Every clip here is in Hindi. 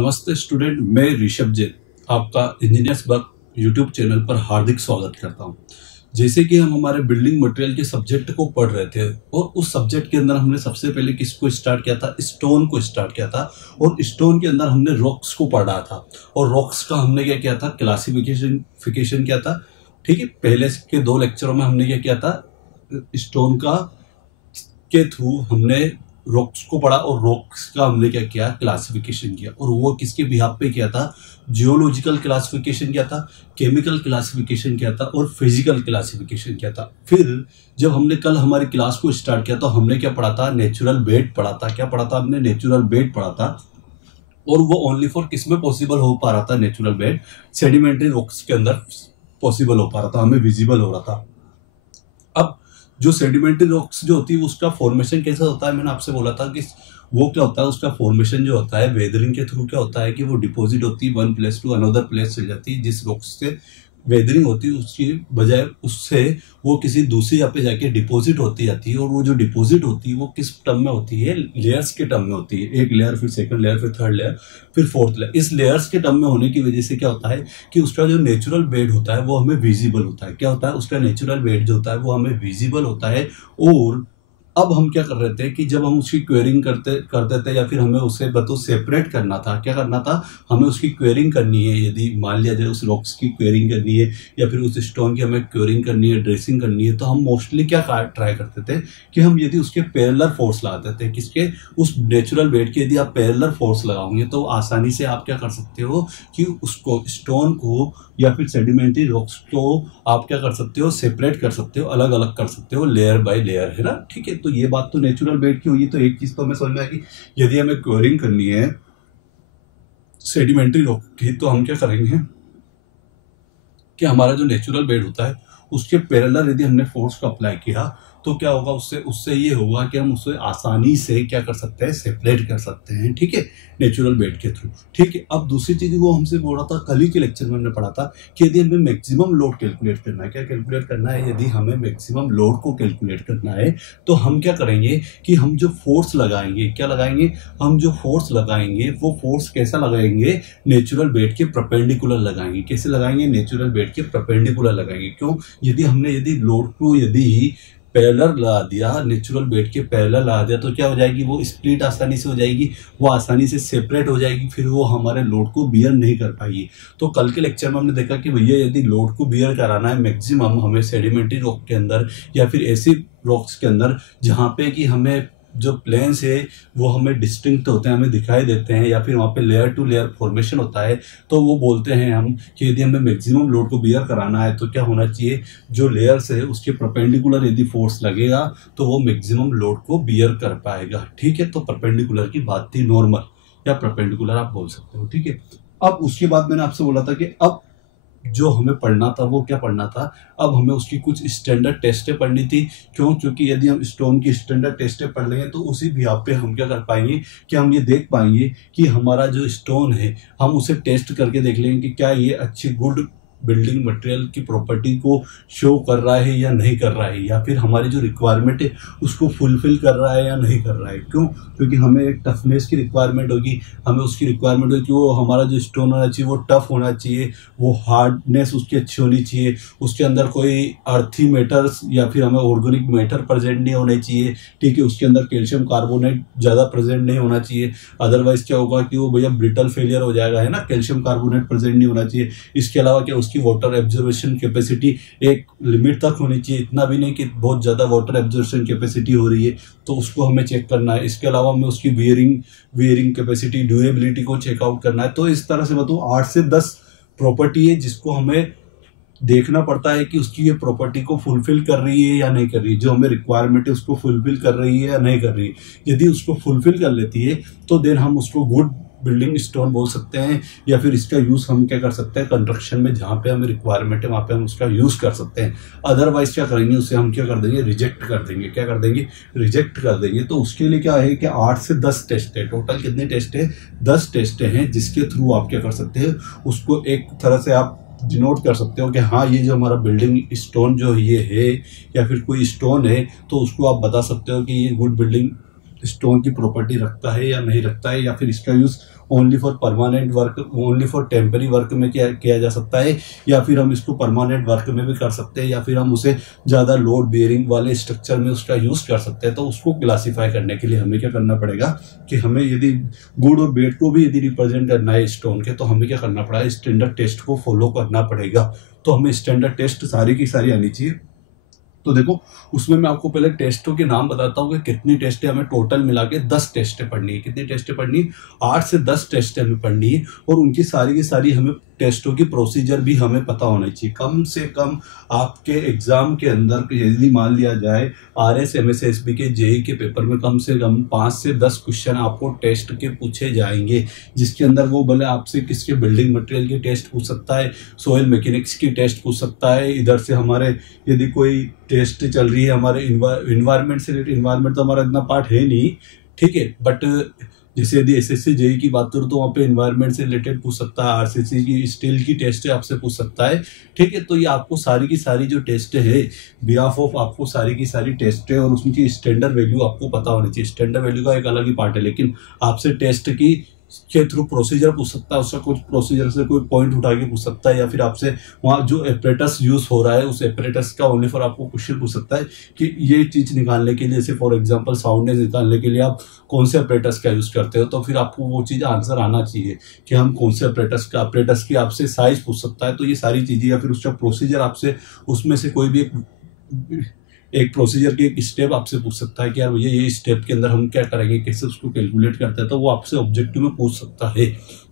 नमस्ते स्टूडेंट, मैं ऋषभ जैन आपका इंजीनियर्स बग यूट्यूब चैनल पर हार्दिक स्वागत करता हूं। जैसे कि हम हमारे बिल्डिंग मटेरियल के सब्जेक्ट को पढ़ रहे थे और उस सब्जेक्ट के अंदर हमने सबसे पहले किसको स्टार्ट किया था, स्टोन को स्टार्ट किया था। और स्टोन के अंदर हमने रॉक्स को पढ़ा था और रॉक्स का हमने क्या किया था, क्लासिफिकेशन किया था। ठीक है, पहले के 2 लेक्चरों में हमने क्या किया था, स्टोन का के थ्रू हमने रॉक्स को पढ़ा और रॉक्स का हमने क्या किया, क्लासिफिकेशन किया। और वो किसके बिहाफ पे किया था, जियोलॉजिकल क्लासिफिकेशन किया था, केमिकल क्लासिफिकेशन किया था और फिजिकल क्लासिफिकेशन किया था। फिर जब हमने कल हमारी क्लास को स्टार्ट किया तो हमने क्या पढ़ा था, नेचुरल बेड पढ़ा था। क्या पढ़ा था हमने, नेचुरल बेड पढ़ा था। और वो ओनली फॉर किसमें पॉसिबल हो पा रहा था, नेचुरल बेड सेडिमेंट्री रॉक्स के अंदर पॉसिबल हो पा रहा था, हमें विजिबल हो रहा था। अब जो सेडिमेंट्री रॉक्स जो होती है उसका फॉर्मेशन कैसा होता है, मैंने आपसे बोला था कि वो क्या होता है, उसका फॉर्मेशन जो होता है वेदरिंग के थ्रू क्या होता है कि वो डिपॉजिट होती है one place to another place चल जाती है। जिस रॉक्स से वेदरिंग होती है उसकी बजाय उससे वो किसी दूसरी जगह पे जाके डिपॉजिट होती जाती है। और वो जो डिपॉजिट होती है वो किस टर्म में होती है, लेयर्स के टर्म में होती है। एक लेयर, फिर सेकंड लेयर, फिर थर्ड लेयर, फिर फोर्थ लेयर। इस लेयर्स के टर्म में होने की वजह से क्या होता है कि उसका जो नेचुरल बेड होता है वो हमें विजिबल होता है। क्या होता है, उसका नेचुरल बेड जो होता है वो हमें विजिबल होता है। और अब हम क्या कर रहे थे कि जब हम उसकी क्वेरिंग करते थे या फिर हमें उसे बतो सेपरेट करना था, क्या करना था, हमें उसकी क्वेरिंग करनी है। यदि मान लिया जाए उस रॉक्स की क्वेरिंग करनी है या फिर उस स्टोन की हमें क्वेरिंग करनी है, ड्रेसिंग करनी है, तो हम मोस्टली क्या ट्राई करते थे कि हम यदि उसके पैरेलल फोर्स लगाते थे, किसके, उस नेचुरल बेड के। यदि आप पैरेलल फोर्स लगाओगे तो आसानी से आप क्या कर सकते हो कि उसको, स्टोन को या फिर सेडिमेंट्री रॉक्स को आप क्या कर सकते हो, सेपरेट कर सकते हो, अलग अलग कर सकते हो, लेयर बाय लेयर, है ना। ठीक है, तो ये बात तो नेचुरल बेड की हुई। तो एक चीज तो हमें समझ में आएगी, यदि हमें क्योरिंग करनी है सेडिमेंट्री रॉक की तो हम क्या करेंगे कि हमारा जो नेचुरल बेड होता है उसके पैरेलल यदि हमने फोर्स को अप्लाई किया तो क्या होगा, उससे ये होगा कि हम उससे आसानी से क्या कर सकते हैं, सेपरेट कर सकते हैं। ठीक है, नेचुरल बेड के थ्रू। ठीक है, अब दूसरी चीज वो हमसे बोल रहा था, कल ही के लेक्चर में हमने पढ़ा था कि यदि हमें मैक्सिमम लोड कैलकुलेट करना है, क्या कैलकुलेट करना है, यदि हमें मैक्सिमम लोड को कैलकुलेट करना है तो हम क्या करेंगे कि हम जो फोर्स लगाएंगे, क्या लगाएंगे, हम जो फोर्स लगाएंगे वो फोर्स कैसा लगाएंगे, नेचुरल बेड के परपेंडिकुलर लगाएंगे। कैसे लगाएंगे, नेचुरल बेड के परपेंडिकुलर लगाएंगे। क्यों, यदि लोड को यदि पैरेलल लगा दिया, नेचुरल बेड के पैरेलल लगा दिया तो क्या हो जाएगी, वो स्प्लिट आसानी से हो जाएगी, वो आसानी से सेपरेट हो जाएगी, फिर वो हमारे लोड को बियर नहीं कर पाएगी। तो कल के लेक्चर में हमने देखा कि भैया यदि लोड को बियर कराना है मैक्सिमम हमें सेडिमेंट्री रॉक के अंदर या फिर ऐसी रॉक्स के अंदर जहाँ पे कि हमें जो प्लेन्स है वो हमें डिस्टिंक्ट होते हैं, हमें दिखाई देते हैं, या फिर वहाँ पे लेयर टू लेयर फॉर्मेशन होता है, तो वो बोलते हैं हम कि यदि हमें मैक्सिमम लोड को बियर कराना है तो क्या होना चाहिए, जो लेयर्स है उसके परपेंडिकुलर यदि फोर्स लगेगा तो वो मैक्सिमम लोड को बियर कर पाएगा। ठीक है, तो परपेंडिकुलर की बात थी, नॉर्मल या परपेंडिकुलर आप बोल सकते हो। ठीक है, अब उसके बाद मैंने आपसे बोला था कि अब जो हमें पढ़ना था वो क्या पढ़ना था, अब हमें उसकी कुछ स्टैंडर्ड टेस्टें पढ़नी थी। क्यों, क्योंकि यदि हम स्टोन की स्टैंडर्ड टेस्टें पढ़ लेंगे तो उसी बिहाफ पे हम क्या कर पाएंगे कि हम ये देख पाएंगे कि हमारा जो स्टोन है हम उसे टेस्ट करके देख लेंगे कि क्या ये अच्छी गुड बिल्डिंग मटेरियल की प्रॉपर्टी को शो कर रहा है या नहीं कर रहा है, या फिर हमारी जो रिक्वायरमेंट है उसको फुलफिल कर रहा है या नहीं कर रहा है। क्यों, क्योंकि हमें एक टफनेस की रिक्वायरमेंट होगी, हमें उसकी रिक्वायरमेंट होगी कि वो हमारा जो स्टोन होना चाहिए वो टफ होना चाहिए, वो हार्डनेस उसकी अच्छी होनी चाहिए, उसके अंदर कोई अर्थी मेटर्स या फिर हमें ऑर्गेनिक मैटर प्रेजेंट नहीं होने चाहिए। ठीक है, उसके अंदर कैल्शियम कार्बोनेट ज़्यादा प्रेजेंट नहीं होना चाहिए, अदरवाइज क्या होगा कि वो भैया ब्रिटल फेलियर हो जाएगा, है ना। कैल्शियम कार्बोनेट प्रेजेंट नहीं होना चाहिए। इसके अलावा क्या, की वाटर एब्जॉर्प्शन कैपेसिटी एक लिमिट तक होनी चाहिए, इतना भी नहीं कि बहुत ज़्यादा वाटर एब्जॉर्प्शन कैपेसिटी हो रही है, तो उसको हमें चेक करना है। इसके अलावा हमें उसकी वेयरिंग कैपेसिटी, ड्यूरेबिलिटी को चेकआउट करना है। तो इस तरह से बताऊँ 8 से 10 प्रॉपर्टी है जिसको हमें देखना पड़ता है कि उसकी ये प्रॉपर्टी को फुलफिल कर रही है या नहीं कर रही है, जो हमें रिक्वायरमेंट है उसको फुलफिल कर रही है या नहीं कर रही है। यदि उसको फुलफिल कर लेती है तो देन हम उसको गुड बिल्डिंग स्टोन बोल सकते हैं, या फिर इसका यूज़ हम क्या कर सकते हैं, कंस्ट्रक्शन में जहाँ पे हमें रिक्वायरमेंट है वहाँ पे हम उसका यूज़ कर सकते हैं। अदरवाइज क्या करेंगे, उसे हम क्या कर देंगे, रिजेक्ट कर देंगे। क्या कर देंगे, रिजेक्ट कर देंगे। तो उसके लिए क्या है कि 8 से 10 टेस्ट है, टोटल कितने टेस्ट है, 10 टेस्ट हैं, जिसके थ्रू आप क्या कर सकते हैं, उसको एक तरह से आप डिनोट कर सकते हो कि हाँ ये जो हमारा बिल्डिंग स्टोन जो ये है या फिर कोई स्टोन है, तो उसको आप बता सकते हो कि ये गुड बिल्डिंग स्टोन की प्रॉपर्टी रखता है या नहीं रखता है, या फिर इसका use only for permanent work, only for temporary work में किया जा सकता है, या फिर हम इसको परमानेंट वर्क में भी कर सकते हैं, या फिर हम उसे ज़्यादा लोड बेयरिंग वाले स्ट्रक्चर में उसका यूज़ कर सकते हैं। तो उसको क्लासीफाई करने के लिए हमें क्या करना पड़ेगा कि हमें यदि गुड और बैड को भी यदि रिप्रेजेंट करना है स्टोन के, तो हमें क्या करना पड़ेगा, स्टैंडर्ड टेस्ट को फॉलो करना पड़ेगा। तो हमें स्टैंडर्ड टेस्ट सारी की सारी आनी चाहिए। तो देखो, उसमें मैं आपको पहले टेस्टों के नाम बताता हूँ कि कितनी टेस्टें हमें टोटल मिला के 10 टेस्टें पढ़नी है। कितनी टेस्टें पढ़नी? 8 से 10 टेस्टें हमें पढ़नी है, और उनकी सारी की सारी हमें टेस्टों की प्रोसीजर भी हमें पता होना चाहिए। कम से कम आपके एग्जाम के अंदर यदि मान लिया जाए RS MSSB के JEE के पेपर में कम से कम 5 से 10 क्वेश्चन आपको टेस्ट के पूछे जाएंगे, जिसके अंदर वो भले आपसे किसके बिल्डिंग मटेरियल की टेस्ट पूछ सकता है, सोयल मैकेनिक्स की टेस्ट पूछ सकता है, इधर से हमारे यदि कोई टेस्ट चल रही है हमारे इन्वायरमेंट से रिलेटेड, इन्वायरमेंट तो हमारा इतना पार्ट है नहीं, ठीक है, बट जैसे यदि SSC JEE की बात करूँ तो वहाँ पे इन्वायरमेंट से रिलेटेड पूछ सकता है, RCC की स्टील की टेस्ट है आपसे पूछ सकता है, ठीक है। तो ये आपको सारी की सारी जो टेस्ट है, बिहाफ ऑफ आपको सारी की सारी टेस्ट है, और उसमें की स्टैंडर्ड वैल्यू आपको पता होनी चाहिए। स्टैंडर्ड वैल्यू का एक अलग ही पार्ट है, लेकिन आपसे टेस्ट की के थ्रू प्रोसीजर पूछ सकता है, उसका कुछ प्रोसीजर से कोई पॉइंट उठा के पूछ सकता है, या फिर आपसे वहाँ जो एपरेटस यूज हो रहा है उस एपरेटस का ओनली फॉर आपको क्वेश्चन पूछ सकता है कि ये चीज निकालने के लिए, जैसे फॉर एग्जांपल साउंडनेस निकालने के लिए आप कौन से एपरेटस का यूज करते हो, तो फिर आपको वो चीज आंसर आना चाहिए कि हम कौन से एपरेटस की आपसे साइज पूछ सकता है। तो ये सारी चीजें, या फिर उसका प्रोसीजर आपसे उसमें से कोई भी एक प्रोसीजर की एक स्टेप आपसे पूछ सकता है कि यार भैया ये स्टेप के अंदर हम क्या करेंगे, कैसे उसको कैलकुलेट करते हैं, तो वो आपसे ऑब्जेक्टिव में पूछ सकता है।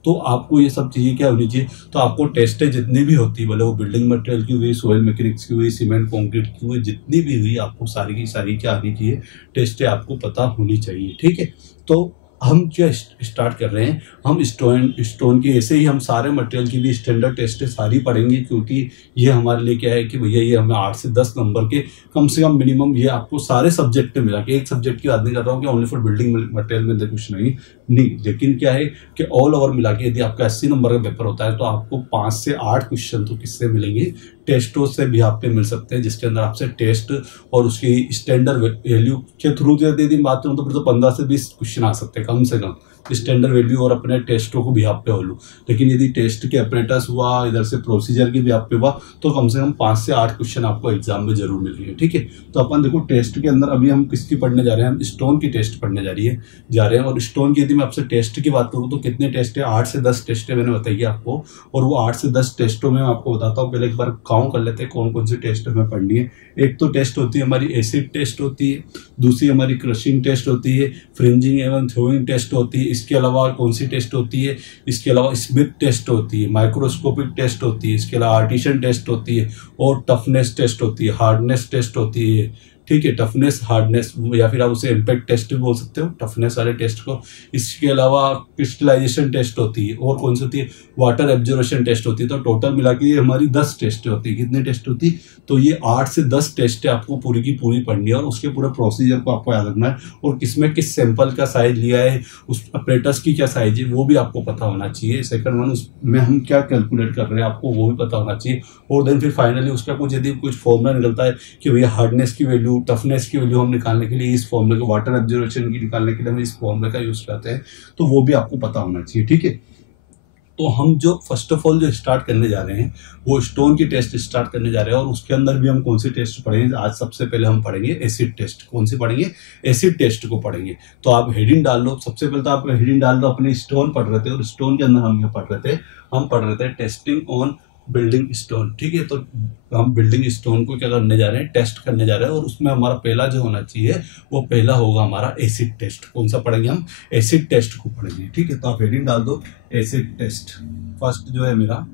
तो आपको ये सब चीज़ें क्या होनी चाहिए, तो आपको टेस्टें जितनी भी होती है, भले वो बिल्डिंग मटेरियल की हुई, सोयल मैकेनिक्स की हुई, सीमेंट कंक्रीट की हुई, जितनी भी हुई, आपको सारी की सारी क्या आनी चाहिए, टेस्टें आपको पता होनी चाहिए, ठीक है। तो हम क्या स्टार्ट कर रहे हैं, हम स्टोन की ऐसे ही हम सारे मटेरियल की भी स्टैंडर्ड टेस्ट सारी पढ़ेंगे, क्योंकि ये हमारे लिए क्या है कि भैया ये हमें 8 से 10 नंबर के कम से कम मिनिमम, ये आपको सारे सब्जेक्ट में मिला के, एक सब्जेक्ट की बात नहीं कर रहा हूँ कि ओनली फॉर बिल्डिंग मटेरियल में कुछ नहीं, लेकिन क्या है कि ऑल ओवर मिला के यदि आपका 80 नंबर का पेपर होता है तो आपको 5 से 8 क्वेश्चन तो किससे मिलेंगे, टेस्टों से भी आप पे मिल सकते हैं, जिसके अंदर आपसे टेस्ट और उसकी स्टैंडर्ड वैल्यू के थ्रू यदि बात करूँ तो फिर तो 15 से 20 क्वेश्चन आ सकते हैं कम से कम, स्टैंडर्ड वैल्यू और अपने टेस्टों को भी आप पे हो लूँ। लेकिन यदि टेस्ट के अपरेटस हुआ, इधर से प्रोसीजर की भी आप पे हुआ, तो कम से कम 5 से 8 क्वेश्चन आपको एग्जाम में जरूर मिल रही है, ठीक है। तो अपन देखो टेस्ट के अंदर अभी हम किसकी पढ़ने जा रहे हैं, हम स्टोन की टेस्ट पढ़ने जा रहे हैं। और स्टोन की यदि मैं आपसे टेस्ट की बात करूँ तो कितने टेस्ट है, 8 से 10 टेस्ट है, मैंने बताई आपको। और वो 8 से 10 टेस्टों में आपको बताता हूँ, पहले एक बार काउंट कर लेते हैं कौन कौन सी टेस्ट हमें पढ़नी है। एक तो टेस्ट होती है हमारी एसिड टेस्ट होती है, दूसरी हमारी क्रशिंग टेस्ट होती है, फ्रिंजिंग एवं थ्रोइंग टेस्ट होती है, इसके अलावा कौन सी टेस्ट होती है, इसके अलावा स्मिथ टेस्ट होती है, माइक्रोस्कोपिक टेस्ट होती है, इसके अलावा आर्टिशन टेस्ट होती है, और टफनेस टेस्ट होती है, हार्डनेस टेस्ट होती है, ठीक है, टफनेस हार्डनेस, या फिर आप उसे इम्पैक्ट टेस्ट भी बोल सकते हो, टफनेस वाले टेस्ट को। इसके अलावा क्रिस्टलाइजेशन टेस्ट होती है, और कौन सी होती है, वाटर एब्जॉर्प्शन टेस्ट होती है। तो टोटल मिला के हमारी 10 टेस्ट होती है। कितनी टेस्ट होती है, तो ये 8 से 10 टेस्ट आपको पूरी की पूरी पढ़नी है, और उसके पूरे प्रोसीजर को आपको याद रखना है, और किसमें किस सैंपल का साइज लिया है, उस अपरेटस की क्या साइज है वो भी आपको पता होना चाहिए। सेकंड वन, उसमें हम क्या कैलकुलेट कर रहे हैं आपको वो भी पता होना चाहिए। और देन फिर फाइनली उसका कुछ यदि कुछ फॉर्मूला निकलता है कि भैया हार्डनेस की वैल्यू, टफनेस की वैल्यू हम निकालने के लिए इस फॉर्मूले को, वाटर एब्जॉर्प्शन की निकालने के लिए हम इस फॉर्मूले का यूज करते हैं, तो वो भी आपको पता होना चाहिए, ठीक है। तो हम जो फर्स्ट ऑफ ऑल जो स्टार्ट करने जा रहे हैं वो स्टोन की टेस्ट स्टार्ट करने जा रहे हैं, और उसके अंदर भी हम कौन सी टेस्ट पढ़ेंगे, आज सबसे पहले हम पढ़ेंगे एसिड टेस्ट। कौन सी पढ़ेंगे, एसिड टेस्ट को पढ़ेंगे। तो आप हेडिंग डाल लो, सबसे पहले तो आप हेडिंग डाल दो, अपने स्टोन पढ़ रहे थे, और स्टोन के अंदर हम ये पढ़ रहे थे, हम पढ़ रहे थे टेस्टिंग ऑन बिल्डिंग स्टोन, ठीक है। तो हम बिल्डिंग स्टोन को क्या करने जा रहे हैं, टेस्ट करने जा रहे हैं, और उसमें हमारा पहला जो होना चाहिए वो पहला होगा हमारा एसिड टेस्ट। कौन सा पढ़ेंगे, हम एसिड टेस्ट को पढ़ेंगे, ठीक है। तो आप हेडिंग डाल दो एसिड टेस्ट, फर्स्ट जो है मेरा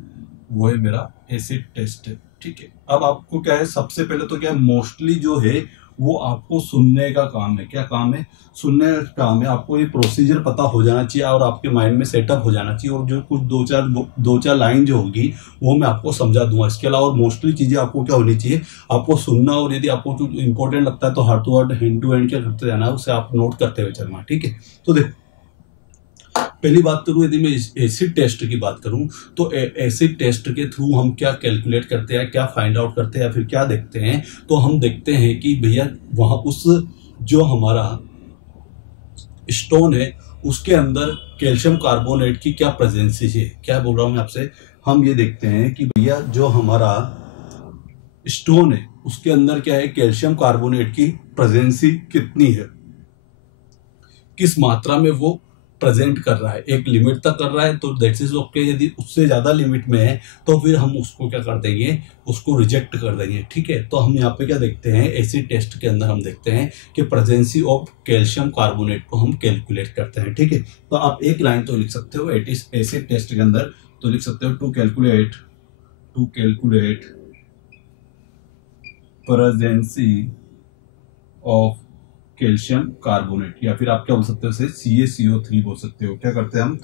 वो है मेरा एसिड टेस्ट, ठीक है। अब आपको क्या है, सबसे पहले तो क्या है, मोस्टली जो है वो आपको सुनने का काम है। क्या काम है, सुनने का काम है। आपको ये प्रोसीजर पता हो जाना चाहिए और आपके माइंड में सेटअप हो जाना चाहिए, और जो कुछ दो चार लाइन जो होगी वो मैं आपको समझा दूंगा। इसके अलावा और मोस्टली चीजें आपको क्या होनी चाहिए, आपको सुनना, और यदि आपको कुछ इंपॉर्टेंट लगता है तो heart to heart, hand to hand क्या करते जाना है, उसे आप नोट करते हुए चलना, ठीक है। तो देख, पहली बात करूं, यदि मैं एसिड टेस्ट की बात करूं तो एसिड टेस्ट के थ्रू हम क्या कैलकुलेट करते हैं, क्या फाइंड आउट करते हैं, या फिर क्या देखते हैं, तो हम देखते हैं कि भैया वहां उस जो हमारा स्टोन है उसके अंदर कैल्शियम कार्बोनेट की क्या प्रेजेंसी है, क्या बोल रहा हूँ मैं आपसे। हम ये देखते हैं कि भैया जो हमारा स्टोन है उसके अंदर क्या है, कैल्शियम कार्बोनेट की प्रेजेंसी कितनी है, किस मात्रा में वो प्रेजेंट कर रहा है। एक लिमिट तक कर रहा है तो दैट्स इज ओके, यदि उससे ज्यादा लिमिट में है तो फिर हम उसको क्या कर देंगे, उसको रिजेक्ट कर देंगे। ठीक है, तो हम यहाँ पे क्या देखते हैं, एसिड टेस्ट के अंदर हम देखते हैं कि प्रेजेंसी ऑफ कैल्शियम कार्बोनेट को हम कैलकुलेट करते हैं। ठीक है, तो आप एक लाइन तो लिख सकते हो एसिड टेस्ट के अंदर, तो लिख सकते हो to calculate presence of calcium carbonate, या फिर आप क्या बोल सकते हो उसे CaCO3 बोल सकते हो। क्या करते हैं हम,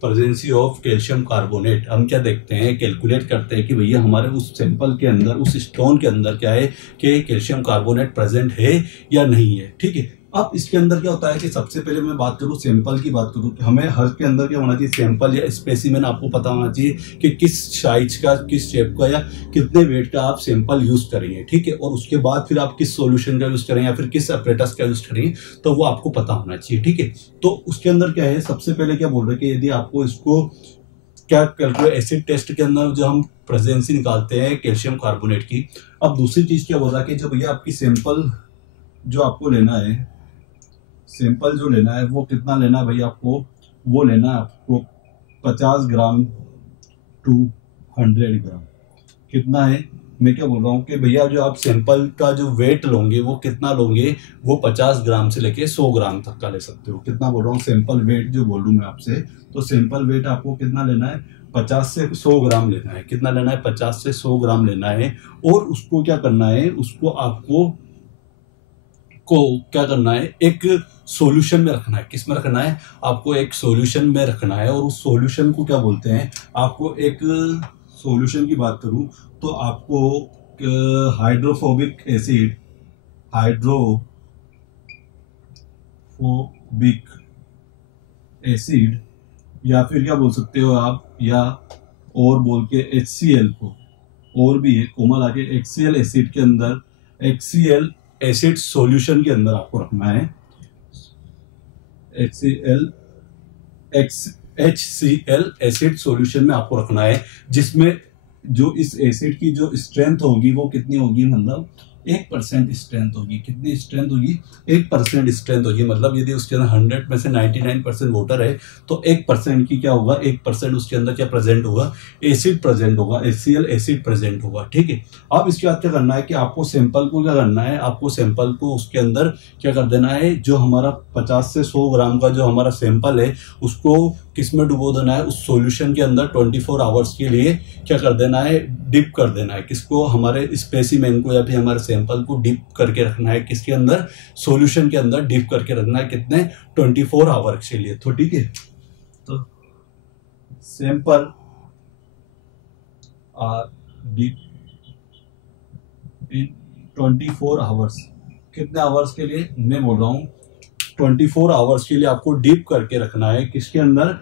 प्रेजेंसी ऑफ कैल्शियम कार्बोनेट हम क्या देखते हैं, कैलकुलेट करते हैं कि भैया हमारे उस सैंपल के अंदर, उस स्टोन के अंदर क्या है कि कैल्शियम कार्बोनेट प्रेजेंट है या नहीं है। ठीक है, अब इसके अंदर क्या होता है कि सबसे पहले मैं बात करूं सैंपल की बात करूं, हमें हर के अंदर क्या होना चाहिए, सैंपल या स्पेसिमेन आपको पता होना चाहिए कि किस साइज का, किस शेप का या कितने वेट का आप सैंपल यूज करेंगे। ठीक है, और उसके बाद फिर आप किस सॉल्यूशन का यूज करेंगे या फिर किस अपरेटस का यूज करेंगे, तो वो आपको पता होना चाहिए। ठीक है, तो उसके अंदर क्या है, सबसे पहले क्या बोल रहे हैं कि यदि आपको इसको क्या कैलकुलेट, एसिड टेस्ट के अंदर जो हम प्रेजेंसी निकालते हैं कैल्शियम कार्बोनेट की। अब दूसरी चीज क्या बोल रहा है कि जब भैया आपकी सैंपल जो आपको लेना है, सैंपल जो लेना है वो कितना लेना है भाई आपको, वो लेना है आपको 50 ग्राम टू 100 ग्राम। कितना है, मैं क्या बोल रहा हूँ कि भैया जो आप सैंपल का जो वेट लोगे वो कितना लोगे, वो 50 ग्राम से लेके 100 ग्राम तक का ले सकते हो। कितना बोल रहा हूँ, सैंपल वेट जो बोलूँ मैं आपसे, तो सैंपल वेट आपको कितना लेना है, 50 से 100 ग्राम लेना है। कितना लेना है, 50 से 100 ग्राम लेना है। और उसको क्या करना है, उसको आपको क्या करना है, एक सॉल्यूशन में रखना है। किस में रखना है, आपको एक सॉल्यूशन में रखना है। और उस सॉल्यूशन को क्या बोलते हैं, आपको एक सॉल्यूशन की बात करूं तो आपको हाइड्रोफोबिक एसिड या फिर क्या बोल सकते हो आप, या और बोल के HCl को, और भी है कोमल आके, HCl एसिड के अंदर, HCl एसिड सॉल्यूशन के अंदर आपको रखना है। HCl एसिड सॉल्यूशन में आपको रखना है, जिसमें जो इस एसिड की जो स्ट्रेंथ होगी वो कितनी होगी, मतलब 1% स्ट्रेंथ होगी। कितनी स्ट्रेंथ होगी, 1% स्ट्रेंथ होगी। मतलब यदि उसके अंदर 100 में से 99% वाटर है तो 1% की क्या होगा, 1% उसके अंदर क्या प्रेजेंट होगा, एसिड प्रेजेंट होगा, HCl एसिड प्रेजेंट होगा। ठीक है, अब इसके बाद क्या करना है कि आपको सैंपल को क्या करना है, आपको सैंपल को उसके अंदर क्या कर देना है, जो हमारा 50 से 100 ग्राम का जो हमारा सैंपल है उसको किस में डुबो देना है, उस सॉल्यूशन के अंदर 24 आवर्स के लिए क्या कर देना है, डिप कर देना है। किसको, हमारे स्पेसिमेन को या फिर हमारे सैंपल को डिप करके रखना है। किसके अंदर, सॉल्यूशन के अंदर डिप करके रखना है। कितने, 24 आवर्स के लिए। तो ठीक है, तो sample are dip in 24 hours. कितने आवर्स के लिए, मैं बोल रहा हूँ 24 आवर्स के लिए आपको डीप करके रखना है। किसके अंदर,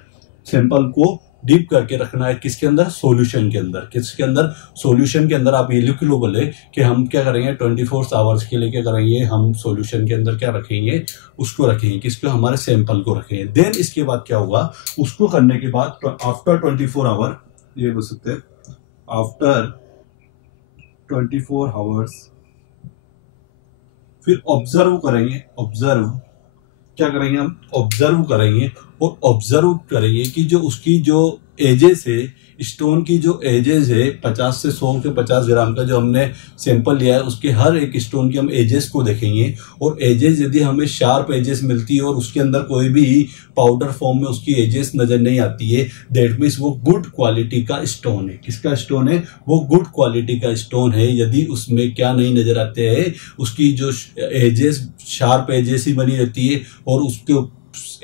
सैंपल को डीप करके रखना है। किसके अंदर, सॉल्यूशन के अंदर। किसके अंदर, सॉल्यूशन के अंदर। आप ये लिख लो बोले कि हम क्या करेंगे 24 आवर्स के लिए क्या करेंगे, हम सॉल्यूशन के अंदर क्या रखेंगे, उसको रखेंगे। किसको, हमारे सैंपल को रखेंगे। देन इसके बाद क्या होगा, उसको करने के बाद आफ्टर 24 आवर, ये बोल सकते हैं आफ्टर 24 आवर्स, फिर ऑब्जर्व करेंगे। ऑब्जर्व क्या करेंगे, हम ऑब्जर्व करेंगे और ऑब्जर्व करेंगे कि जो उसकी जो एजेस है, स्टोन की जो एजेस है 50 से 100 के 50 ग्राम का जो हमने सैंपल लिया है, उसके हर एक स्टोन की हम एजेस को देखेंगे। और एजेस यदि हमें शार्प एजेस मिलती है और उसके अंदर कोई भी पाउडर फॉर्म में उसकी एजेस नजर नहीं आती है, दैट मीन्स वो गुड क्वालिटी का स्टोन है। किसका स्टोन है, वो गुड क्वालिटी का स्टोन है। यदि उसमें क्या नहीं नजर आते हैं, उसकी जो एजेस शार्प एजेस ही बनी रहती है और उसके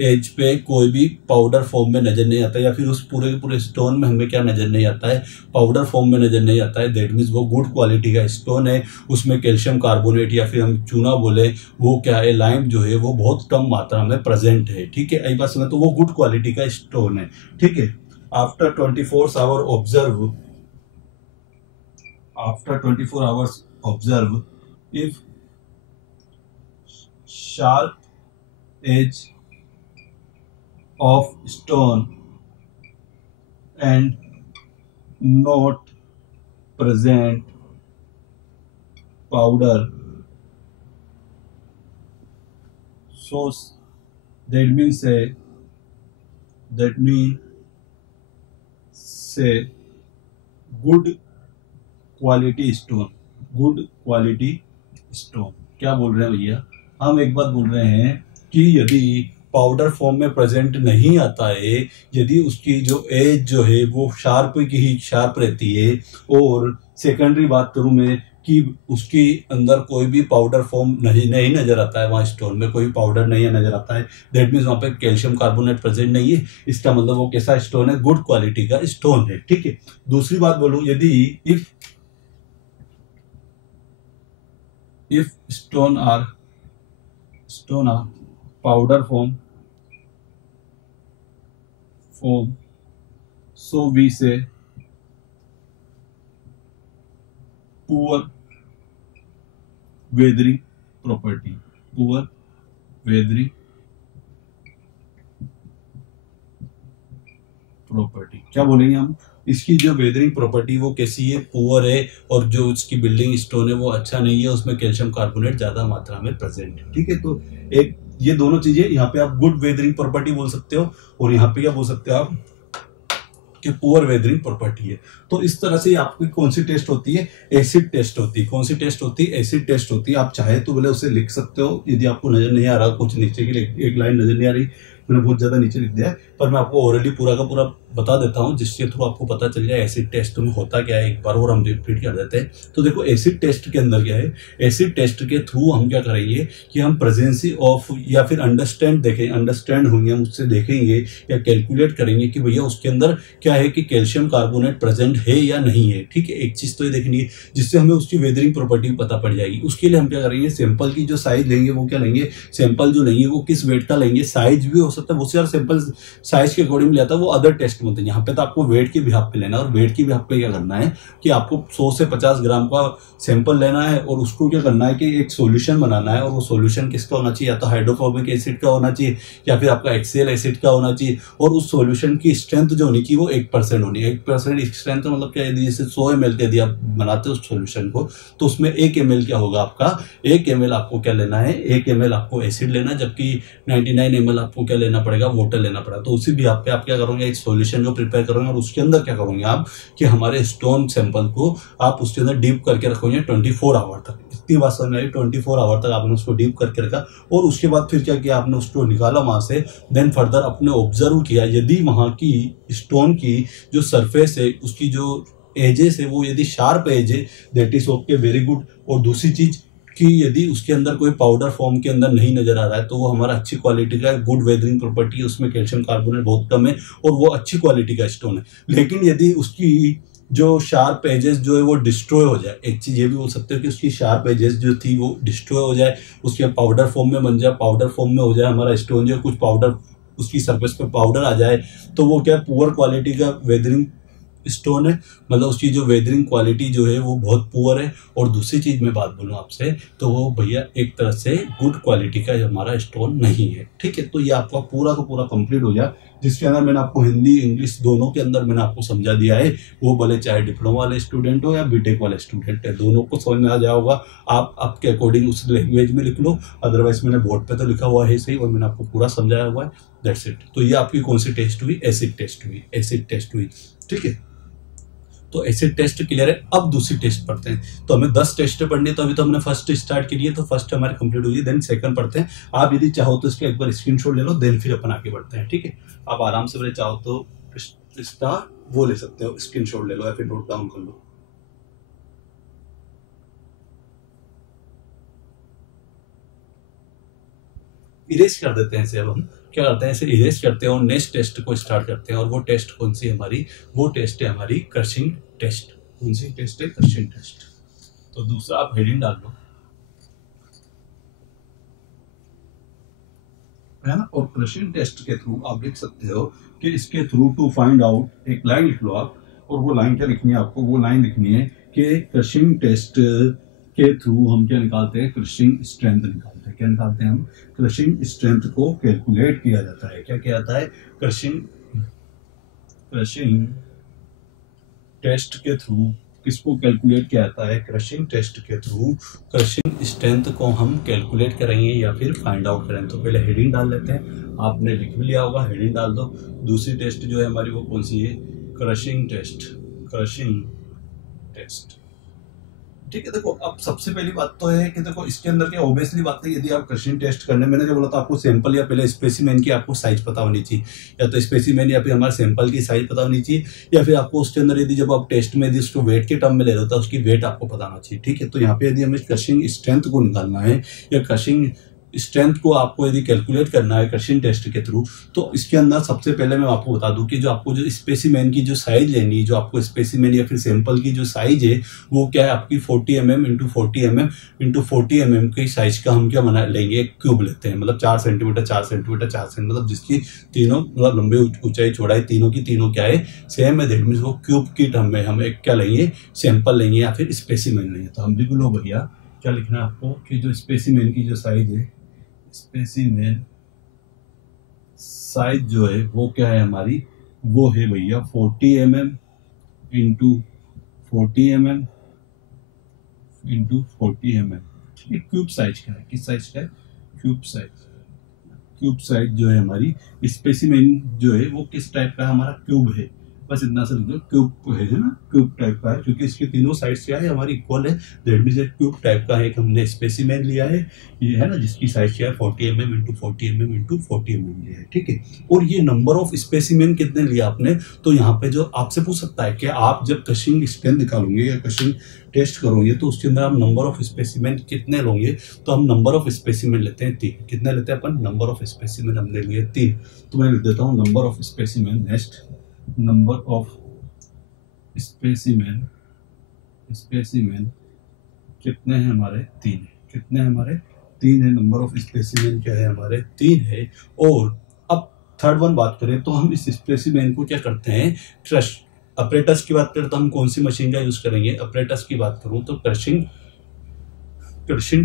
एज पे कोई भी पाउडर फॉर्म में नजर नहीं आता, या फिर उस पूरे के पूरे स्टोन में हमें क्या नजर नहीं आता है, पाउडर फॉर्म में नजर नहीं आता है, दैट मीन्स वो गुड क्वालिटी का स्टोन है। उसमें कैल्शियम कार्बोनेट या फिर हम चूना बोले वो क्या है, लाइम जो है वो बहुत कम मात्रा में प्रेजेंट है। ठीक है, एक बात समझ, तो वो गुड क्वालिटी का स्टोन है। ठीक है, after 24 hour observe, after 24 hours observe if sharp edge of stone and not present powder, so that means say good quality stone, good quality stone. क्या बोल रहे हैं भैया, हम एक बात बोल रहे हैं कि यदि पाउडर फॉर्म में प्रेजेंट नहीं आता है, यदि उसकी जो एज जो है वो शार्प की ही शार्प रहती है, और सेकेंडरी बात करूं मैं कि उसके अंदर कोई भी पाउडर फॉर्म नहीं नजर आता है, वहां स्टोन में कोई पाउडर नहीं नजर आता है, दैट मीन्स वहां पे कैल्शियम कार्बोनेट प्रेजेंट नहीं है। इसका मतलब वो कैसा स्टोन है, गुड क्वालिटी का स्टोन है। ठीक है, दूसरी बात बोलूं, यदि if stone are powder form so we say poor weathering property, poor weathering property. क्या बोलेंगे हम, इसकी जो वेदरिंग प्रॉपर्टी वो कैसी है, पुअर है, और जो उसकी बिल्डिंग स्टोन है वो अच्छा नहीं है, उसमें कैल्शियम कार्बोनेट ज्यादा मात्रा में प्रेजेंट है। ठीक है, तो एक ये दोनों चीजें यहाँ पे आप गुड वेदरिंग प्रॉपर्टी बोल सकते हो, और यहाँ पे क्या बोल सकते हो आप कि पुअर वेदरिंग प्रॉपर्टी है। तो इस तरह से आपकी कौन सी टेस्ट होती है, एसिड टेस्ट होती है। कौन सी टेस्ट होती है, एसिड टेस्ट होती है। आप चाहे तो बोले उसे लिख सकते हो, यदि आपको नजर नहीं आ रहा, कुछ नीचे की एक लाइन नजर नहीं आ रही, मैंने बहुत ज्यादा नीचे लिख दिया है, पर मैं आपको ऑलरेडी पूरा का पूरा बता देता हूं, जिसके थ्रू आपको पता चल जाए एसिड टेस्ट में होता क्या है, एक बार और हम रिपीट कर देते हैं। तो देखो एसिड टेस्ट के अंदर क्या है, एसिड टेस्ट के थ्रू हम क्या करेंगे कि हम प्रेजेंसी ऑफ या फिर अंडरस्टैंड होंगे, हम उससे देखेंगे या कैलकुलेट करेंगे कि भैया उसके अंदर क्या है कि कैल्शियम कार्बोनेट प्रेजेंट है या नहीं है। ठीक है, एक चीज तो ये देखनी है जिससे हमें उसकी वेदरिंग प्रॉपर्टी पता पड़ जाएगी। उसके लिए हम क्या करेंगे, सैंपल की जो साइज लेंगे वो क्या लेंगे, सैंपल जो लेंगे वो किस वेट का लेंगे, साइज भी हो सकता है बहुत सारे सैंपल साइज के अकॉर्डिंग लेता है, वो अदर टेस्ट में होते हैं। यहाँ पे तो आपको वेट के बिहाफ पे लेना है, और वेट के बिहाफ पे क्या करना है कि आपको 100 से 50 ग्राम का सैंपल लेना है, और उसको क्या करना है कि एक सॉल्यूशन बनाना है, और वो सॉल्यूशन किसका होना चाहिए, या तो हाइड्रोक्लोरिक एसिड का होना चाहिए या फिर आपका एक्सेल एसिड का होना चाहिए, और उस सॉल्यूशन की स्ट्रेंथ जो होनी चाहिए वो 1% होनी है। 1% स्ट्रेंथ मतलब क्या है, जैसे 100 ml यदि आप बनाते हो उस सॉल्यूशन को, तो उसमें 1 ml क्या होगा आपका, 1 ml आपको क्या लेना है, 1 ml आपको एसिड लेना, जबकि 99 ml आपको क्या लेना पड़ेगा, वाटर लेना पड़ेगा। तो उसी भी आप क्या करोगे, एक सॉल्यूशन को प्रिपेयर करोगे, और उसके अंदर क्या करोगे आप कि हमारे स्टोन सैंपल को आप उसके अंदर डीप करके रखोगे 24 आवर तक। इतनी बात समझ में आई, 24 आवर तक आपने उसको डीप करके रखा, और उसके बाद फिर क्या किया आपने, उसको निकाला वहां से, देन फर्दर आपने ऑब्जर्व किया यदि वहां की स्टोन की जो सरफेस है, उसकी जो एजेस है वो यदि शार्प एज है, that is okay, very good. और दूसरी चीज कि यदि उसके अंदर कोई पाउडर फॉर्म के अंदर नहीं नजर आ रहा है, तो वो हमारा अच्छी क्वालिटी का गुड वेदरिंग प्रॉपर्टी है, उसमें कैल्शियम कार्बोनेट बहुत कम है, और वो अच्छी क्वालिटी का स्टोन है। लेकिन यदि उसकी जो शार्प एजेस जो है वो डिस्ट्रॉय हो जाए, एक चीज ये भी बोल सकते हो कि उसकी शार्प एजेस जो थी वो डिस्ट्रॉय हो जाए, उसके पाउडर फॉर्म में बन जाए, पाउडर फॉर्म में हो जाए हमारा स्टोन, जो कुछ पाउडर उसकी सरफेस पे पाउडर आ जाए, तो वो क्या पुअर क्वालिटी का वेदरिंग स्टोन है, मतलब उसकी जो वेदरिंग क्वालिटी जो है वो बहुत पुअर है। और दूसरी चीज मैं बात बोलूं आपसे, तो वो भैया एक तरह से गुड क्वालिटी का हमारा स्टोन नहीं है। ठीक है, तो ये आपका पूरा का पूरा कंप्लीट हो गया, जिसके अंदर मैंने आपको हिंदी इंग्लिश दोनों के अंदर मैंने आपको समझा दिया है। वो भले चाहे डिप्लोमा वाले स्टूडेंट हो या बीटेक वाले स्टूडेंट है, दोनों को समझ में आ जाएगा। आप आपके अकॉर्डिंग उस लैंग्वेज में लिख लो, अदरवाइज मैंने बोर्ड पे तो लिखा हुआ है सही, और मैंने आपको पूरा समझाया हुआ है, दैट्स इट। तो ये आपकी कौन सी टेस्ट हुई, एसिड टेस्ट हुई, एसिड टेस्ट हुई। ठीक है, तो एसिड टेस्ट क्लियर है। अब दूसरी टेस्ट पढ़ते हैं। तो हमें 10 टेस्ट पढ़नी, तो अभी तो हमने फर्स्ट स्टार्ट की है, तो फर्स्ट हमारी कंप्लीट हुई है, देन सेकंड पढ़ते हैं। आप यदि चाहो तो इसका एक बार स्क्रीनशॉट ले लो, देन फिर अपन आगे बढ़ते हैं। ठीक है, आप आराम से मेरे चाहो तो इसका वो ले सकते हो, स्क्रीनशॉट ले लो या फिर नोट डाउन कर लो। इरेज कर देते हैं इसे। अब हम क्या करते हैं, इसे इरेज करते हैं और नेक्स्ट टेस्ट को स्टार्ट करते हैं। और वो टेस्ट कौन सी है हमारी, वो टेस्ट है हमारी क्रशिंग टेस्ट। कौन सी टेस्ट है, क्रशिंग टेस्ट। तो दूसरा आप हेडिंग डाल लो, है ना। और क्रशिंग टेस्ट के थ्रू आप लिख सकते हो कि इसके थ्रू टू फाइंड आउट, एक लाइन लिख लो आप। और वो लाइन क्या लिखनी है आपको, वो लाइन लिखनी है कि क्रशिंग टेस्ट के थ्रू हम क्या निकालते हैं, क्रशिंग स्ट्रेंथ निकालते हैं। क्या निकालते हैं हम, क्रशिंग स्ट्रेंथ को कैलकुलेट किया जाता है। क्या किया जाता है, क्रशिंग टेस्ट के थ्रू किसको कैलकुलेट किया जाता है, क्रशिंग टेस्ट के थ्रू क्रशिंग स्ट्रेंथ को हम कैलकुलेट करेंगे या फिर फाइंड आउट करेंगे। तो पहले हेडिंग डाल लेते हैं, आपने लिख भी लिया होगा, हेडिंग डाल दो। दूसरी टेस्ट जो है हमारी वो कौन सी है, क्रशिंग टेस्ट। ठीक है, देखो अब सबसे पहली बात तो है कि देखो इसके अंदर क्या ऑब्वियसली बात है, यदि आप क्रशिंग टेस्ट करने, मैंने जो बोला था आपको सैंपल या पहले स्पेसिमेन की आपको साइज पता होनी चाहिए, या तो स्पेसिमेन या फिर हमारे सैंपल की साइज पता होनी चाहिए, या फिर आपको उसके अंदर यदि जब आप टेस्ट में यदि उसको वेट के टर्म में ले रहे होता है उसकी वेट आपको पता होना चाहिए। ठीक है, तो यहाँ पे यदि हमें क्रशिंग स्ट्रेंथ को निकालना है या क्रशिंग स्ट्रेंथ को आपको यदि कैलकुलेट करना है क्रशिंग टेस्ट के थ्रू, तो इसके अंदर सबसे पहले मैं आपको बता दूं कि जो आपको जो स्पेसिमेन की जो साइज लेनी है, जो आपको स्पेसिमेन या फिर सैंपल की जो साइज है वो क्या है आपकी 40 mm into 40 mm into 40 mm की साइज का हम क्या बना लेंगे, क्यूब लेते हैं, मतलब 4 सेंटीमीटर 4 सेंटीमीटर 4 सेंटीमीटर, मतलब जिसकी तीनों मतलब लंबे ऊंचाई चौड़ाई तीनों की तीनों क्या है सेम है, दैट मीन्स वो क्यूब की टर्म में हम एक क्या लेंगे, सैंपल लेंगे या फिर स्पेसिमेन लेंगे। तो हम लिख लो भैया, क्या लिखना है आपको कि जो स्पेसिमेन की जो साइज है, स्पेसिमेन साइज जो है वो क्या है हमारी, वो है भैया 40 mm into 40 mm into 40 mm। ठीक है, क्यूब साइज का है, किस साइज का है, क्यूब साइज जो है हमारी स्पेसिमेन जो है वो किस टाइप का है, हमारा क्यूब है, बस इतना सा लिख दो, क्यूब है ना, क्यूब टाइप का है, क्योंकि इसकी तीनों साइड्स क्या है हमारी इक्वल है, दैट मींस क्यूब टाइप का है। एक हमने स्पेसिमेन लिया है, ये है ना, जिसकी साइज क्या है 40 mm into 40 mm into 40 mm लिया है। ठीक है, और ये नंबर ऑफ स्पेसिमेन कितने लिया आपने, तो यहाँ पे जो आपसे पूछ सकता है कि आप जब क्रशिंग स्ट्रेंथ निकालोगे या क्रशिंग टेस्ट करोगे तो उसके अंदर आप नंबर ऑफ स्पेसिमेन कितने लोगे, तो हम नंबर ऑफ स्पेसिमेन लेते हैं 3। कितने लेते हैं अपन, नंबर ऑफ स्पेसिमेन हमने लिए 3। तो मैं लिख देता हूँ number of specimen, next number of specimen कितने हैं हमारे, 3 है। कितने हैं हमारे, 3 है। नंबर ऑफ स्पेसिमेन क्या है हमारे, 3 है। और अब थर्ड वन बात करें तो हम इस स्पेसिमेन को क्या करते हैं, क्रश अपरेटस की बात करें तो हम कौन सी मशीन का यूज करेंगे, अपरेटस की बात करूं तो क्रशिंग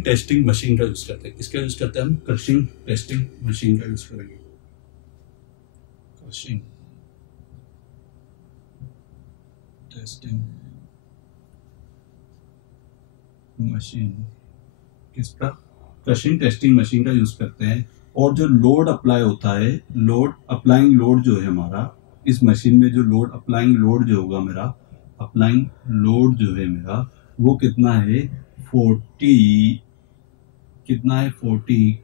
टेस्टिंग मशीन का यूज करते हैं। किसका यूज करते हैं हम, क्रशिंग टेस्टिंग मशीन का यूज करेंगे, क्रशिंग टेस्टिंग मशीन, किसका, क्रशिंग टेस्टिंग मशीन का यूज करते हैं। और जो लोड अप्लाई होता है, अप्लाइंग लोड जो है हमारा इस मशीन में, जो अप्लाइंग लोड जो होगा मेरा, अप्लाइंग लोड जो है मेरा वो कितना है, 40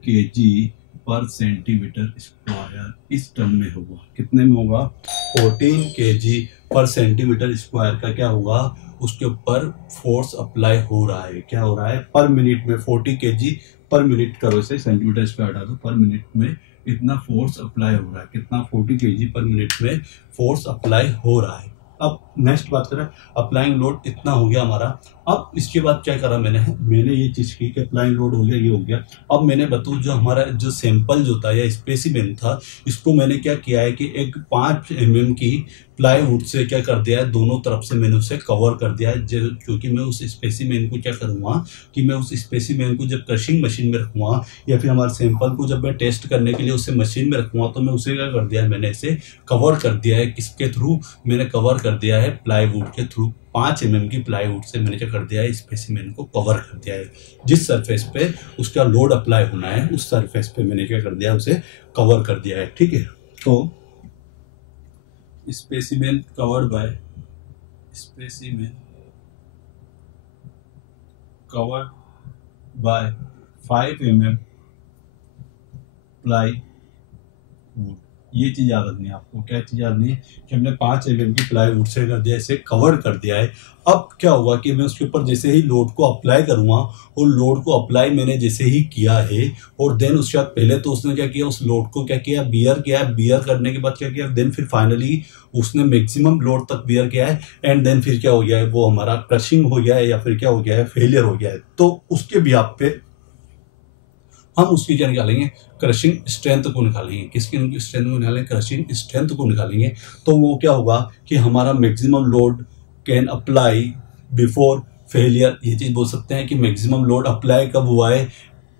kg पर सेंटीमीटर स्क्वायर, इस टर्म में होगा। कितने में होगा, 14 kg पर सेंटीमीटर स्क्वायर का क्या होगा, उसके ऊपर फोर्स अप्लाई हो रहा है। क्या हो रहा है, पर मिनट में 40 kg पर मिनट करो, इसे सेंटीमीटर स्क्वायर हटा दो, पर मिनट में इतना फोर्स अप्लाई हो रहा है। कितना, 40 kg पर मिनट में फोर्स अप्लाई हो रहा है। अब नेक्स्ट बात करें, अप्लाइंग लोड इतना हो गया हमारा। अब इसके बाद क्या करा मैंने ये चीज की कि अप्लाइंग लोड हो गया, ये हो गया। अब मैंने बताऊं जो हमारा जो सैंपल जो था या स्पेसिमेन था, इसको मैंने क्या किया है कि एक 5 mm की प्लाईवुड से क्या कर दिया है, दोनों तरफ से मैंने उसे कवर कर दिया है, क्योंकि मैं उस स्पेसिमेन को क्या करूँगा कि मैं उस स्पेसिमेन को जब क्रशिंग मशीन में रखूँगा या फिर हमारे सैंपल को जब मैं टेस्ट करने के लिए उसे मशीन में रखूँगा, तो मैं उसे क्या कर दिया है, मैंने इसे कवर कर दिया है। किसके थ्रू, मैंने कवर कर दिया है प्लाईवुड के थ्रू। 5 mm की प्लाईवुड से मैंने क्या कर दिया है, स्पेसिमेन को कवर कर दिया है। जिस सरफेस पे उसका लोड अप्लाई होना है उस सरफेस पे मैंने क्या कर दिया, उसे कवर कर दिया है। ठीक है, तो specimen covered by 5 mm plywood. ये चीज याद रखनी है आपको। क्या चीज याद नहीं है कि हमने 5 mm की प्लाईवुड से कर दिया, इसे कवर कर दिया है। अब क्या होगा कि मैं उसके ऊपर जैसे ही लोड को अप्लाई करूंगा, और लोड को अप्लाई मैंने जैसे ही किया है, और देन उसके बाद पहले तो उसने क्या किया, उस लोड को क्या किया, बियर किया है। बियर करने के बाद क्या किया, देन फिर फाइनली उसने मैक्सिमम लोड तक बियर किया है, एंड देन फिर क्या हो गया है, वो हमारा क्रशिंग हो गया है या फिर क्या हो गया है, फेलियर हो गया है। तो उसके बिहाफ पे हम उसकी क्या निकालेंगे, क्रशिंग स्ट्रेंथ को निकालेंगे। किसकी स्ट्रेंथ को निकालेंगे, क्रशिंग स्ट्रेंथ को निकालेंगे। तो वो क्या होगा कि हमारा maximum load can apply before failure. ये चीज बोल सकते हैं कि मैक्सिमम लोड अप्लाई कब हुआ है,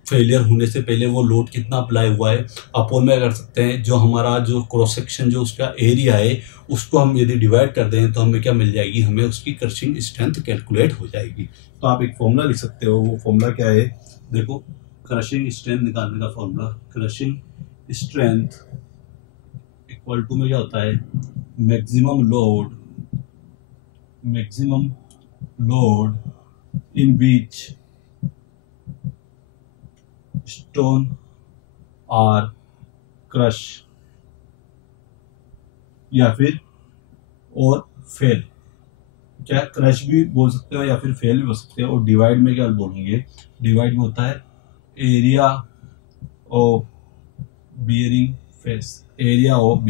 फेलियर होने से पहले वो लोड कितना अप्लाई हुआ है अपॉन में कर सकते हैं। जो हमारा जो क्रॉस सेक्शन जो उसका एरिया है उसको हम यदि डिवाइड कर दें तो हमें क्या मिल जाएगी, हमें उसकी क्रशिंग स्ट्रेंथ कैलकुलेट हो जाएगी। तो आप एक फॉर्मूला लिख सकते हो, वो फॉर्मूला क्या है, देखो क्रशिंग स्ट्रेंथ निकालने का formula, crushing strength equal to में क्या होता है, maximum load in which stone are crush या फिर और फेल, क्या क्रश भी बोल सकते हो या फिर फेल भी बोल सकते हो। और डिवाइड में क्या बोलेंगे, डिवाइड में होता है area of bearing face, area of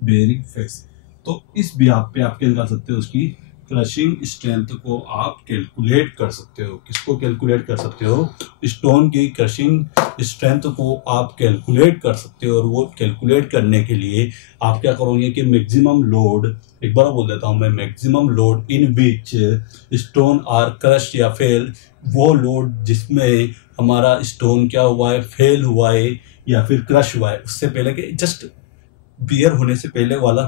bearing face. तो इस बिहाफ पे आप क्या निकाल सकते हो, उसकी क्रशिंग स्ट्रेंथ को आप कैलकुलेट कर सकते हो। किसको कैलकुलेट कर सकते हो, स्टोन की क्रशिंग स्ट्रेंथ को आप कैलकुलेट कर सकते हो। और वो कैलकुलेट करने के लिए आप क्या करोगे कि मैक्सिमम लोड, एक बार बोल देता हूं मैं, maximum load in which stone are crush या फेल, वो लोड जिसमें हमारा स्टोन क्या हुआ है, फेल हुआ है या फिर क्रश हुआ है, उससे पहले के जस्ट बियर होने से पहले वाला,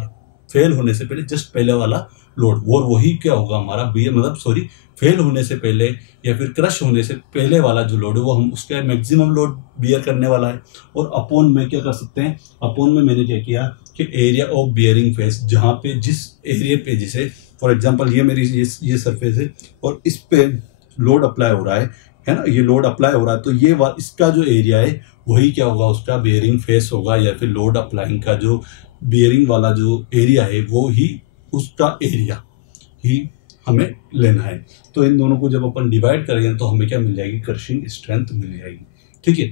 फेल होने से पहले जस्ट पहले वाला लोड, वो वही क्या होगा हमारा बियर, मतलब सॉरी फेल होने से पहले या फिर क्रश होने से पहले वाला जो लोड है वो हम उसका मैक्सिमम लोड बियर करने वाला है। और अपॉन में क्या कर सकते हैं, अपॉन में मैंने क्या किया कि एरिया ऑफ बियरिंग फेस, जहाँ पे जिस एरिया पे, जैसे फॉर एग्जांपल ये मेरी ये सरफेस है और इस पे लोड अप्लाई हो रहा है ना, ये लोड अप्लाई हो रहा है, तो ये इसका जो एरिया है वही क्या होगा, उसका बियरिंग फेस होगा, या फिर लोड अप्लाइंग का जो बियरिंग वाला जो एरिया है वो ही उसका एरिया ही हमें लेना है। तो इन दोनों को जब अपन डिवाइड करेंगे तो हमें क्या मिल जाएगी, क्रशिंग स्ट्रेंथ मिल जाएगी। ठीक है,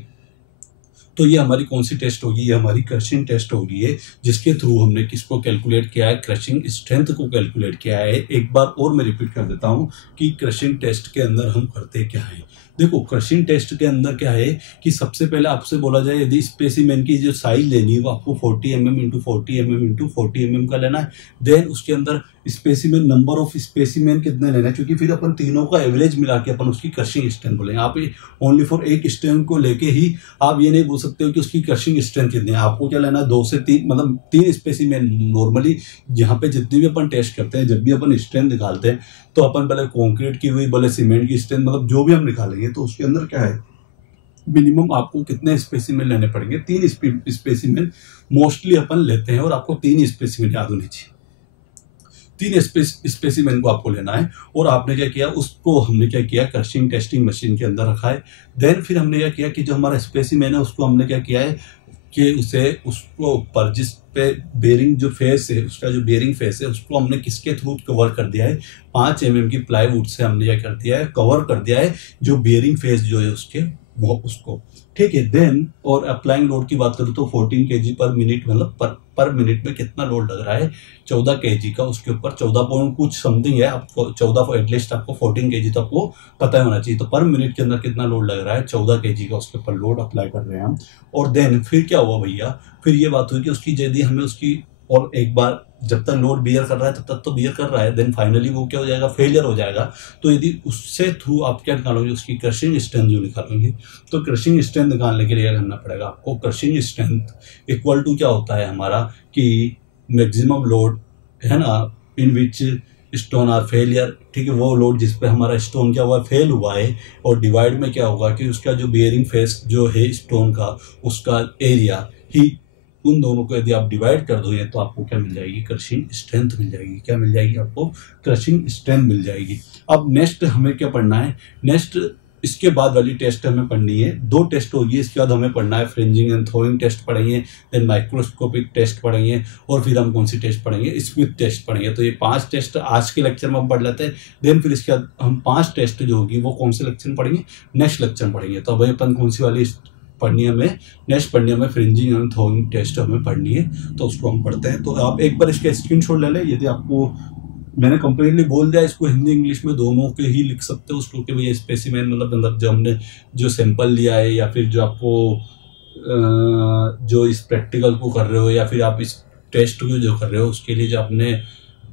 तो ये हमारी कौन सी टेस्ट होगी, ये हमारी क्रशिंग टेस्ट होगी है, जिसके थ्रू हमने किसको कैलकुलेट किया है, क्रशिंग स्ट्रेंथ को कैलकुलेट किया है। एक बार और मैं रिपीट कर देता हूं कि क्रशिंग टेस्ट के अंदर हम करते क्या है। देखो क्रशिंग टेस्ट के अंदर क्या है कि सबसे पहले आपसे बोला जाए यदि स्पेसिमेन की जो साइज लेनी है वो आपको 40 mm into 40 mm into 40 mm का लेना है। देन उसके अंदर स्पेसिमेन, नंबर ऑफ स्पेसिमेन कितने लेना है, क्योंकि फिर अपन तीनों का एवरेज मिला के अपन उसकी क्रशिंग स्ट्रेंथ बोलेंगे। आप ओनली फॉर एक स्ट्रेंथ को लेके ही आप ये नहीं बोल सकते हो कि उसकी क्रशिंग स्ट्रेंथ कितनी है। आपको क्या लेना है, 2 से 3, मतलब 3 स्पेसिमेन। नॉर्मली यहाँ पे जितनी भी अपन टेस्ट करते हैं, जब भी अपन स्ट्रेंथ निकालते हैं तो अपन पहले कंक्रीट की हुई, भले सीमेंट की स्ट्रेंथ, मतलब जो भी हम निकालेंगे तो उसके अंदर क्या है, मिनिमम आपको कितने स्पेसिमेन लेने पड़ेंगे, 3 स्पेसिमेन मोस्टली अपन लेते हैं और आपको 3 स्पेसिमेन याद होने चाहिए। 3 स्पेसिमेन को आपको लेना है और आपने क्या किया, उसको हमने क्या किया, क्रशिंग टेस्टिंग मशीन के अंदर रखा है। देन फिर हमने क्या किया कि जो हमारा स्पेसिमेन है उसको हमने क्या किया है कि उसको ऊपर जिस पे बेरिंग जो फेस है, उसका जो बेरिंग फेस है उसको हमने किसके थ्रू कवर कर दिया है, 5 mm की प्लाईवुड से हमने क्या कर दिया है, कवर कर दिया है जो बेरिंग फेस जो है उसके, वो उसको। ठीक है, देन और अप्लाइंग लोड की बात करूँ तो 14 kg पर मिनट, मतलब पर मिनट में कितना लोड लग रहा है, 14 kg का, उसके ऊपर 14 पॉइंट कुछ समथिंग है, आपको 14 एटलीस्ट आपको 14 kg तो आपको पता ही होना चाहिए। तो पर मिनट के अंदर कितना लोड लग रहा है, 14 kg का उसके ऊपर लोड अप्लाई कर रहे हैं हम। और देन फिर क्या हुआ भैया, फिर ये बात हुई कि उसकी यदि हमें उसकी, और एक बार जब तक लोड बियर कर रहा है तब तक तो बियर कर रहा है, देन फाइनली वो क्या हो जाएगा, फेलियर हो जाएगा। तो यदि उससे थ्रू आप क्या निकालोगे, उसकी क्रशिंग स्ट्रेंथ जो निकालोगे, तो क्रशिंग स्ट्रेंथ निकालने के लिए क्या करना पड़ेगा आपको, क्रशिंग स्ट्रेंथ इक्वल टू क्या होता है हमारा कि मैक्सिमम लोड है ना, इन विच स्टोन आर फेलियर। ठीक है, वो लोड जिस पे हमारा स्टोन क्या हुआ है, फेल हुआ है, और डिवाइड में क्या होगा कि उसका जो बियरिंग फेस जो है स्टोन का, उसका एरिया ही, उन दोनों को यदि आप डिवाइड कर दोगे तो आपको क्या मिल जाएगी, क्रशिंग स्ट्रेंथ मिल जाएगी। क्या मिल जाएगी आपको, क्रशिंग स्ट्रेंथ मिल जाएगी। अब नेक्स्ट हमें क्या पढ़ना है, नेक्स्ट इसके बाद वाली टेस्ट हमें पढ़नी है, 2 टेस्ट होगी। इसके बाद हमें पढ़ना है फ्रिंजिंग एंड थ्रोइंग टेस्ट पढ़ेंगे, देन माइक्रोस्कोपिक टेस्ट पढ़ेंगे, और फिर हम कौन सी टेस्ट पढ़ेंगे, स्मिथ टेस्ट पढ़ेंगे। तो ये 5 टेस्ट आज के लेक्चर में हम पढ़ लेते हैं। देन फिर इसके बाद हम 5 टेस्ट जो होगी वो कौन से लेक्चर में पढ़ेंगे, नेक्स्ट लेक्चर में पढ़ेंगे। तो अभी अपन कौन सी वाली पढ़नी है हमें, नेक्स्ट पढ़नी है हमें फ्रिंजिंग एंड थ्रोइंग टेस्ट हमें पढ़नी है, तो उसको हम पढ़ते हैं। तो आप एक बार इसका स्क्रीनशॉट ले लें। यदि आपको मैंने कंप्लीटली बोल दिया, इसको हिंदी इंग्लिश में दोनों के ही लिख सकते हो उसको, कि भैया स्पेसिमेन मतलब जो हमने जो सैंपल लिया है, या फिर जो आपको जो इस प्रैक्टिकल को कर रहे हो, या फिर आप इस टेस्ट को जो कर रहे हो उसके लिए जो आपने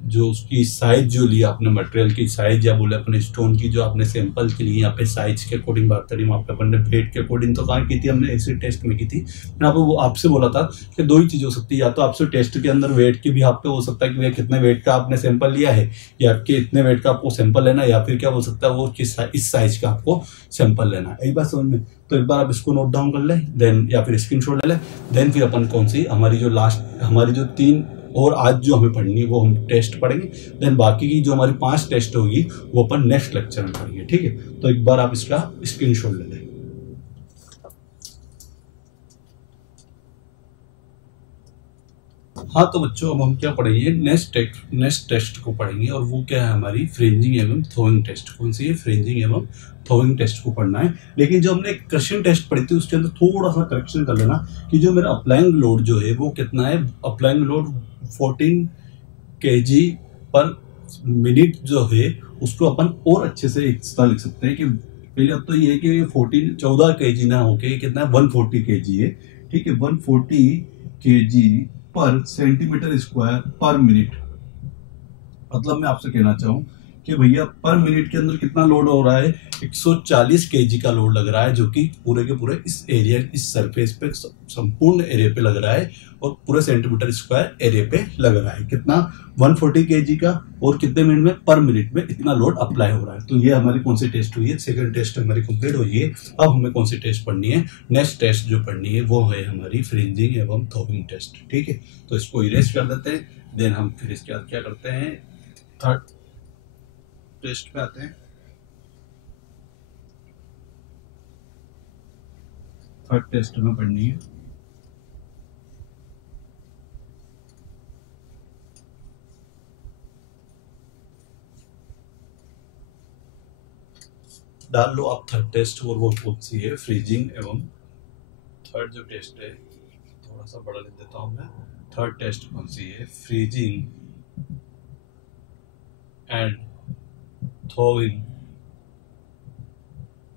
जो उसकी साइज जो लिया आपने, मटेरियल की साइज या बोले अपने स्टोन की जो आपने सैंपल के लिए यहाँ पे साइज के अकॉर्डिंग बात करी, वहाँ पे अपन ने वेट के अकॉर्डिंग तो कहाँ की थी हमने, एसिड टेस्ट में की थी। मैंने आपको वो आपसे बोला था कि दो ही चीज़ हो सकती है, या तो आपसे टेस्ट के अंदर वेट की भी आप पे हो सकता है कि भैया कितने वेट का आपने सैंपल लिया है, या आपके इतने वेट का आपको सैंपल लेना है, या फिर क्या हो सकता है वो किस इस साइज का आपको सैंपल लेना है। एक बात समझ में, तो एक बार आप इसको नोट डाउन कर लें, देन या फिर स्क्रीनशॉट ले लें, देन फिर अपन कौन सी हमारी जो लास्ट हमारी जो 3 और आज जो हमें पढ़नी है वो हम टेस्ट पढ़ेंगे, देन बाकी की जो हमारी 5 टेस्ट होगी वो अपन नेक्स्ट लेक्चर में पढ़ेंगे, ठीक है। तो एक बार आप इसका स्क्रीनशॉट ले लें। हाँ तो बच्चों अब हम क्या पढ़ेंगे, नेक्स्ट टेस्ट को पढ़ेंगे, और वो क्या है हमारी फ्रिंजिंग एवं थ्रोइंग टेस्ट। कौन सी है, फ्रिंजिंग एवं थ्रोइंग टेस्ट को पढ़ना है। लेकिन जो हमने क्रशिंग टेस्ट पढ़ी थी उसके अंदर थोड़ा सा करेक्शन कर लेना कि जो मेरा अप्लाइंग लोड जो है वो कितना है, अप्लाइंग लोड 14 kg पर मिनट जो है उसको अपन और अच्छे से इस तरह लिख सकते हैं कि पहले अब तो ये है कि 14 kg ना होके कितना है 140 kg है, ठीक है, 140 kg per centimetre square per minute. मतलब मैं आपसे कहना चाहूं कि भैया पर मिनट के अंदर कितना लोड हो रहा है, 140 kg का लोड लग रहा है, जो कि पूरे के पूरे इस एरिया, इस सरफेस पे, संपूर्ण एरिया पे लग रहा है, और पूरे सेंटीमीटर स्क्वायर एरिया पे लग रहा है। कितना, 140 kg का, और कितने मिनट में, पर मिनट में इतना लोड अप्लाई हो रहा है। तो ये हमारी कौन सी टेस्ट हुई है, सेकंड टेस्ट हमारी कंप्लीट हुई है। अब हमें कौन सी टेस्ट पढ़नी है, नेक्स्ट टेस्ट जो पढ़नी है वो है हमारी फ्रिंजिंग एवं थ्रोइंग टेस्ट, ठीक है। तो इसको इरेज कर देते हैं, देन हम फिर इसके बाद क्या करते हैं, थर्ड टेस्ट पे आते हैं। थर्ड टेस्ट में पढ़नी है डाल लो आप थर्ड टेस्ट, और वो कौन सी है, फ्रीजिंग एवं, थर्ड जो टेस्ट है थोड़ा सा बड़ा लिख देता हूं मैं, थर्ड टेस्ट कौन सी है, फ्रीजिंग एंड थ्रोइंग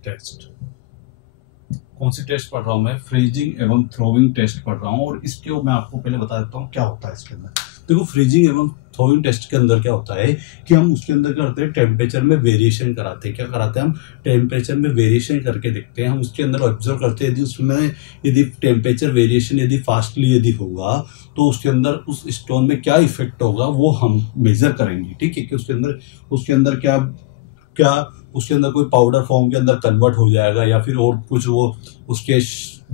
टेस्ट। कौन सी टेस्ट पढ़ रहा हूं मैं, फ्रीजिंग एवं थ्रोइंग टेस्ट पढ़ रहा हूं, और इसके मैं आपको पहले बता देता हूं क्या होता है इसके अंदर। देखो फ्रीजिंग एवं थ्रोइंग टेस्ट के अंदर क्या होता है कि हम उसके अंदर क्या करते हैं, टेम्परेचर में वेरिएशन कराते हैं। क्या कराते हैं हम, टेम्परेचर में वेरिएशन करके देखते हैं। हम उसके अंदर ऑब्जर्व करते हैं, यदि उसमें यदि टेम्परेचर वेरिएशन यदि फास्टली यदि होगा तो उसके अंदर उस स्टोन में क्या इफेक्ट होगा वो हम मेजर करेंगे, ठीक है। कि उसके अंदर क्या उसके अंदर कोई पाउडर फॉर्म के अंदर कन्वर्ट हो जाएगा, या फिर और कुछ वो उसके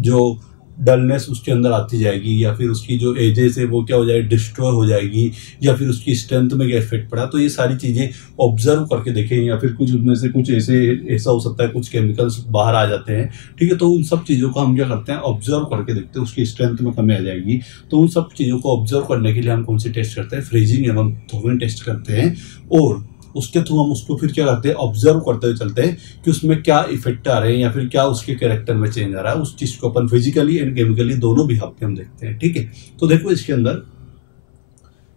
जो डलनेस उसके अंदर आती जाएगी, या फिर उसकी जो एजेस है वो क्या हो जाएगी, डिस्ट्रॉय हो जाएगी, या फिर उसकी स्ट्रेंथ में क्या इफेक्ट पड़ा। तो ये सारी चीजें ऑब्जर्व करके देखेंगे, या फिर कुछ उनमें से कुछ ऐसा हो सकता है कुछ केमिकल्स बाहर आ जाते हैं, ठीक है। तो उन सब चीजों को हम क्या करते हैं, ऑब्जर्व करके देखते हैं, उसकी स्ट्रेंथ में कमी आ जाएगी। तो उन सब चीजों को ऑब्जर्व करने के लिए हम कौन सी टेस्ट करते हैं, फ्रीजिंग एवं थ्रोइंग टेस्ट करते हैं, और उसके थ्रू हम उसको फिर क्या करते हैं, ऑब्जर्व करते हुए चलते हैं कि उसमें क्या इफेक्ट आ रहे हैं, या फिर क्या उसके कैरेक्टर में चेंज आ रहा है। उस चीज को अपन फिजिकली एंड केमिकली दोनों भी हफ्ते हम देखते हैं, ठीक है। तो देखो इसके अंदर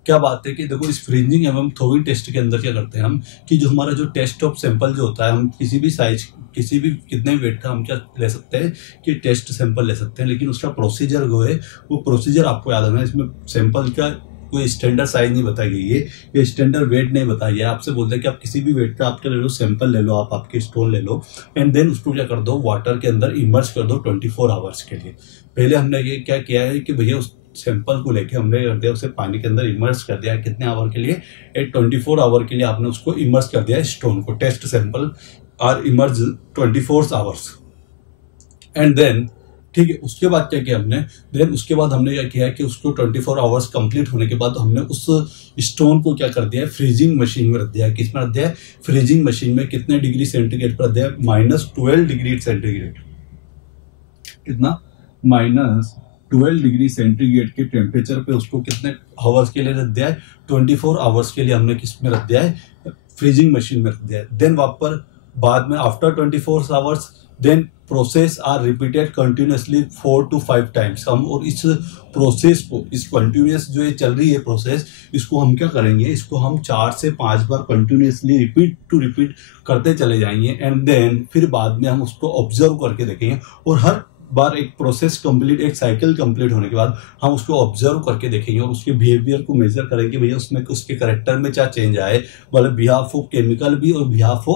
क्या बात है कि देखो इस फ्रिंजिंग एवं थ्रोइंग टेस्ट के अंदर क्या करते हैं हम कि जो हमारा जो टेस्ट ऑफ सैंपल जो होता है, हम किसी भी साइज किसी भी कितने वेट का हम क्या ले सकते हैं कि टेस्ट सैंपल ले सकते हैं, लेकिन उसका प्रोसीजर जो है वो प्रोसीजर आपको याद है। इसमें सैंपल का कोई स्टैंडर्ड साइज नहीं बताई गई है, ये स्टैंडर्ड वेट नहीं बताई है। आपसे बोलते हैं कि आप किसी भी वेट का आपके ले लो, सैंपल ले लो, आप आपके स्टोन ले लो, एंड देन उसको क्या कर दो, वाटर के अंदर इमर्स कर दो 24 आवर्स के लिए। पहले हमने ये क्या किया है कि भैया उस सैंपल को लेके हमने कर दिया उसे पानी के अंदर इमर्स कर दिया, कितने आवर के लिए, 24 आवर के लिए आपने उसको इमर्स कर दिया स्टोन को। Test sample are immerse 24 hours, and then ठीक है। उसके बाद क्या किया हमने, देन उसके बाद हमने क्या किया कि उसको 24 आवर्स कंप्लीट होने के बाद हमने उस स्टोन को क्या कर दिया, फ्रीजिंग मशीन में रख दिया। किस में रख दिया, फ्रीजिंग मशीन में। कितने डिग्री सेंटीग्रेड पर रख दिया, -12 डिग्री सेंटीग्रेड। कितना, -12 डिग्री सेंटीग्रेड के टेम्परेचर पे उसको कितने आवर्स के लिए रख दिया है, 24 आवर्स के लिए हमने किस में रख दिया है, फ्रीजिंग मशीन में रख दिया है। देन वापस बाद में after 24 hours then process are repeated continuously 4 to 5 times. हम और इस प्रोसेस को, इस कंटिन्यूस जो ये चल रही है प्रोसेस, इसको हम क्या करेंगे, इसको हम 4 से 5 बार कंटिन्यूसली रिपीट करते चले जाएंगे, एंड देन फिर बाद में हम उसको ऑब्जर्व करके देखेंगे। और हर बार एक प्रोसेस कंप्लीट, एक साइकिल कंप्लीट होने के बाद हम उसको ऑब्जर्व करके देखेंगे और उसके बिहेवियर को मेजर करेंगे, भैया उसमें उसके करेक्टर में क्या चेंज आए, मतलब बिहाफ ऑफ केमिकल भी और बिहाफ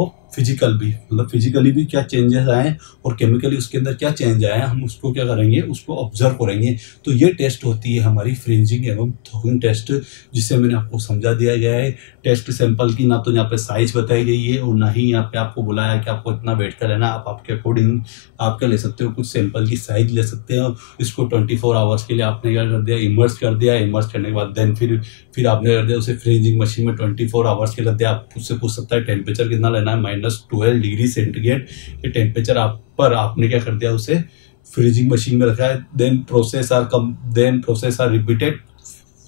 ऑफ फिजिकल भी, मतलब फिजिकली भी क्या चेंजेस आए और केमिकली उसके अंदर क्या चेंज आए, हम उसको क्या करेंगे, उसको ऑब्जर्व करेंगे। तो ये टेस्ट होती है हमारी फ्रिंजिंग एवं थोविंग टेस्ट, जिसे मैंने आपको समझा दिया गया है। टेस्ट सैंपल की ना तो यहाँ पे साइज बताई गई है और ना ही यहाँ पे आपको बुलाया कि आपको इतना वेट का लेना, आप आपके अकॉर्डिंग आप क्या ले सकते हो, कुछ सैंपल की साइज ले सकते हो। इसको 24 आवर्स के लिए आपने क्या कर दिया, इमर्स कर दिया। इमर्स करने के बाद देन फिर आपने कर दिया उसे फ्रीजिंग मशीन में 24 आवर्स के लिए दिया। आप उससे पूछ सकता है टेम्परेचर कितना लेना है, -12 डिग्री सेंटीग्रेड ये टेम्परेचर आप पर आपने क्या कर दिया, उसे फ्रीजिंग मशीन में रखा है। Then process are repeated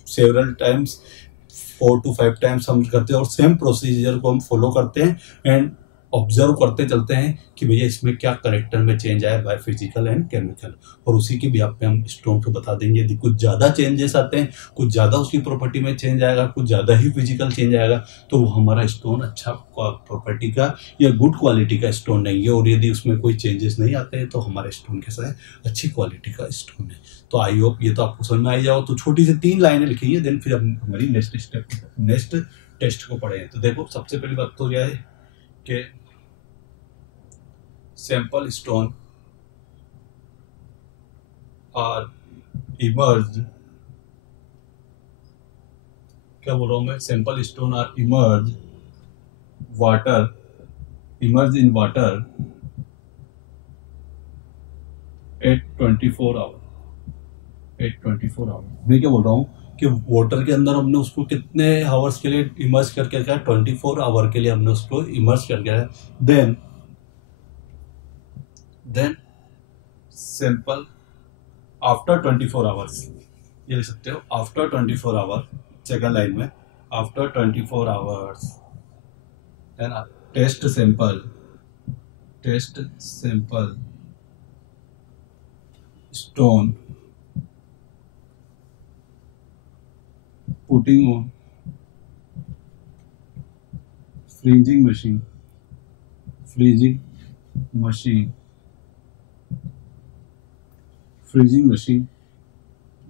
several times, 4 to 5 times हम करते हैं और सेम प्रोसीजर को हम फॉलो करते हैं एंड ऑब्जर्व करते चलते हैं कि भैया इसमें क्या करेक्टर में चेंज आया बाय फिजिकल एंड केमिकल, और उसी की बिहाफ पे हम स्टोन को बता देंगे। यदि कुछ ज़्यादा चेंजेस आते हैं, कुछ ज़्यादा उसकी प्रॉपर्टी में चेंज आएगा, कुछ ज़्यादा ही फिजिकल चेंज आएगा, तो वो हमारा स्टोन अच्छा प्रॉपर्टी का या गुड क्वालिटी का स्टोन नहीं है। और यदि उसमें कोई चेंजेस नहीं आते हैं तो हमारा स्टोन कैसा है, अच्छी क्वालिटी का स्टोन है। तो आई होप ये तो आपको समझ में आई जाओ। तो छोटी सी 3 लाइनें लिखी है, देन फिर हम हमारी नेक्स्ट टेस्ट को पढ़े। तो देखो सबसे पहली बात तो यह है कि सैंपल स्टोन आर इमर्ज्ड, क्या बोल रहा हूं मैं, sample stone are immerse in water at 24 hour. मैं क्या बोल रहा हूँ कि वाटर के अंदर हमने उसको कितने आवर्स के लिए इमर्ज करके रखा है, 24 आवर के लिए हमने उसको इमर्ज करके रखा है। देन सैंपल आफ्टर 24 आवर्स, ये लिख सकते हो आफ्टर 24 आवर, सेकंड लाइन में after 24 hours then test sample stone putting on freezing machine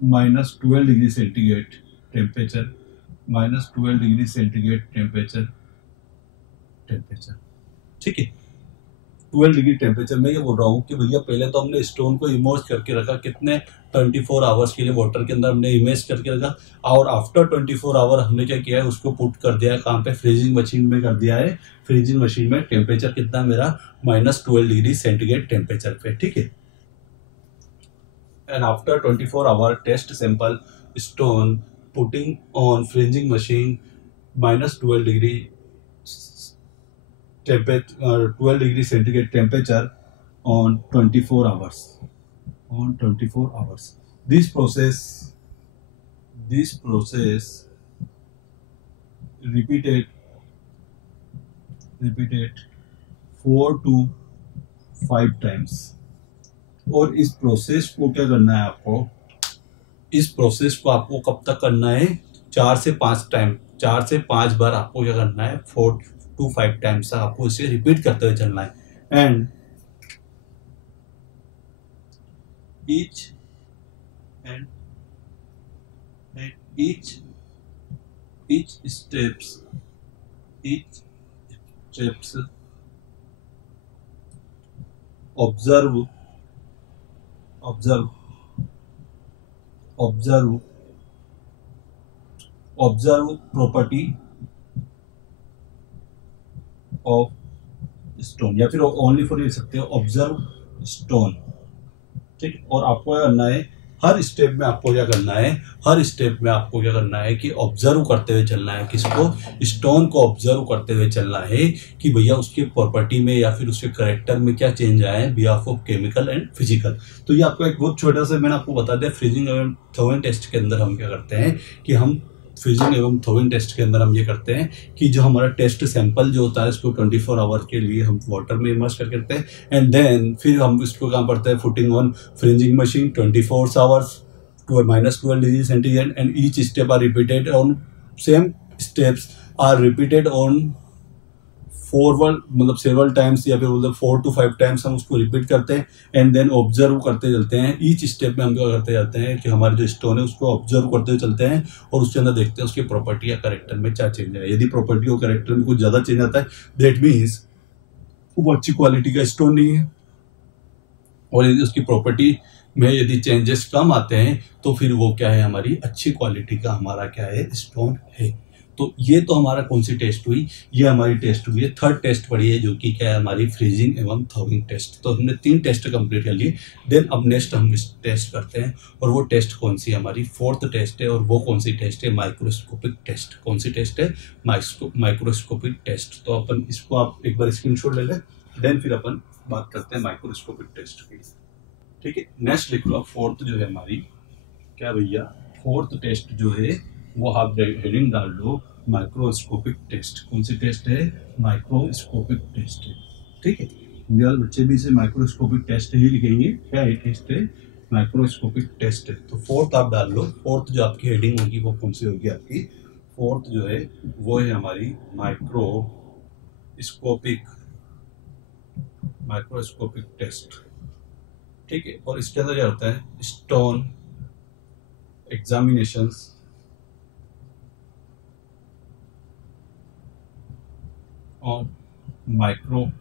-12 degree centigrade temperature, ठीक है। 12 डिग्री टेम्परेचर में ये बोल रहा हूँ कि भैया पहले तो हमने स्टोन को इमर्ज करके रखा, कितने 24 आवर्स के लिए वाटर के अंदर हमने इमेज करके रखा, और आफ्टर 24 आवर हमने क्या किया है, उसको पुट कर दिया है कहाँ पे, फ्रीजिंग मशीन में कर दिया है। फ्रीजिंग मशीन में टेम्परेचर कितना मेरा, -12 डिग्री सेंटीग्रेड टेम्परेचर पे, ठीक है। And after 24 hour test sample stone putting on freezing machine -12 degree 12 degree centigrade temperature on 24 hours. This process repeated 4 to 5 times. और इस प्रोसेस को क्या करना है आपको, इस प्रोसेस को आपको कब तक करना है, 4 से 5 बार आपको क्या करना है, 4 to 5 टाइम्स तक आपको इसे रिपीट करते हुए चलना है। And each steps observe property of stone, या फिर ओनली फॉर लिख सकते हो ऑब्जर्व स्टोन, ठीक। और आपको क्या करना है, हर स्टेप में आपको क्या करना है कि ऑब्जर्व करते हुए चलना है, किसको, स्टोन को ऑब्जर्व करते हुए चलना है कि भैया उसके प्रॉपर्टी में या फिर उसके करेक्टर में क्या चेंज आए हैं behalf of chemical and physical. तो ये आपको एक बहुत छोटा सा मैंने आपको बता दिया। फ्रीजिंग एवं थोविंग टेस्ट के अंदर हम क्या करते हैं कि हम फ्रीजिंग एवं थोविंग टेस्ट के अंदर हम ये करते हैं कि जो हमारा टेस्ट सैंपल जो होता है उसको 24 आवर के लिए हम वाटर में इमर्ज करके रखते हैं। एंड देन फिर हम इसको काम करते हैं putting on freezing machine 24 hours to -12 degree centigrade, and each step are repeated on same steps are repeated on forward मतलब सेवरल टाइम्स या फिर मतलब 4 to 5 टाइम्स हम उसको रिपीट करते हैं एंड देन ऑब्जर्व करते चलते हैं। ईच स्टेप में हम क्या करते जाते हैं कि हमारे जो स्टोन है उसको ऑब्जर्व करते हुए चलते हैं और उसके अंदर देखते हैं उसकी प्रॉपर्टी या करेक्टर में क्या चेंज है। यदि प्रॉपर्टी और करेक्टर में कुछ ज्यादा चेंज आता है दैट मीन्स वो अच्छी क्वालिटी का स्टोन नहीं है, और यदि उसकी प्रॉपर्टी में यदि चेंजेस कम आते हैं तो फिर वो क्या है, हमारी अच्छी क्वालिटी का हमारा क्या है, स्टोन है। तो ये तो हमारा कौन सी टेस्ट हुई, ये हमारी टेस्ट हुई है, थर्ड टेस्ट पड़ी है जो कि क्या है, हमारी फ्रीजिंग एवं थॉविंग टेस्ट। तो हमने 3 टेस्ट कंप्लीट कर लिए। देन अब नेक्स्ट हम इस टेस्ट करते हैं, और वो टेस्ट कौन सी, हमारी 4th टेस्ट है। और वो कौन सी टेस्ट है, माइक्रोस्कोपिक टेस्ट। कौन सी टेस्ट है, माइक्रोस्कोपिक टेस्ट। तो अपन इसको आप एक बार स्क्रीनशॉट ले लें, देन फिर अपन बात करते हैं माइक्रोस्कोपिक टेस्ट की। ठीक है, नेक्स्ट लिख लो 4th जो है हमारी क्या भैया, 4th टेस्ट जो है वो आप हेडिंग डाल लो माइक्रोस्कोपिक टेस्ट। कौन सी टेस्ट है, माइक्रोस्कोपिक टेस्ट है। ठीक है, मेरे बच्चे भी इसे माइक्रोस्कोपिक टेस्ट ही लिखेंगे। क्या है, टेस्ट है माइक्रोस्कोपिक टेस्ट है। तो 4th आप डाल लो। 4th जो आपकी हेडिंग होगी वो कौन सी होगी आपकी, 4th जो है वो है हमारी माइक्रोस्कोपिक टेस्ट। ठीक है, और इसके अंदर क्या होता है, स्टोन एग्जामिनेशंस और माइक्रोस्कोप।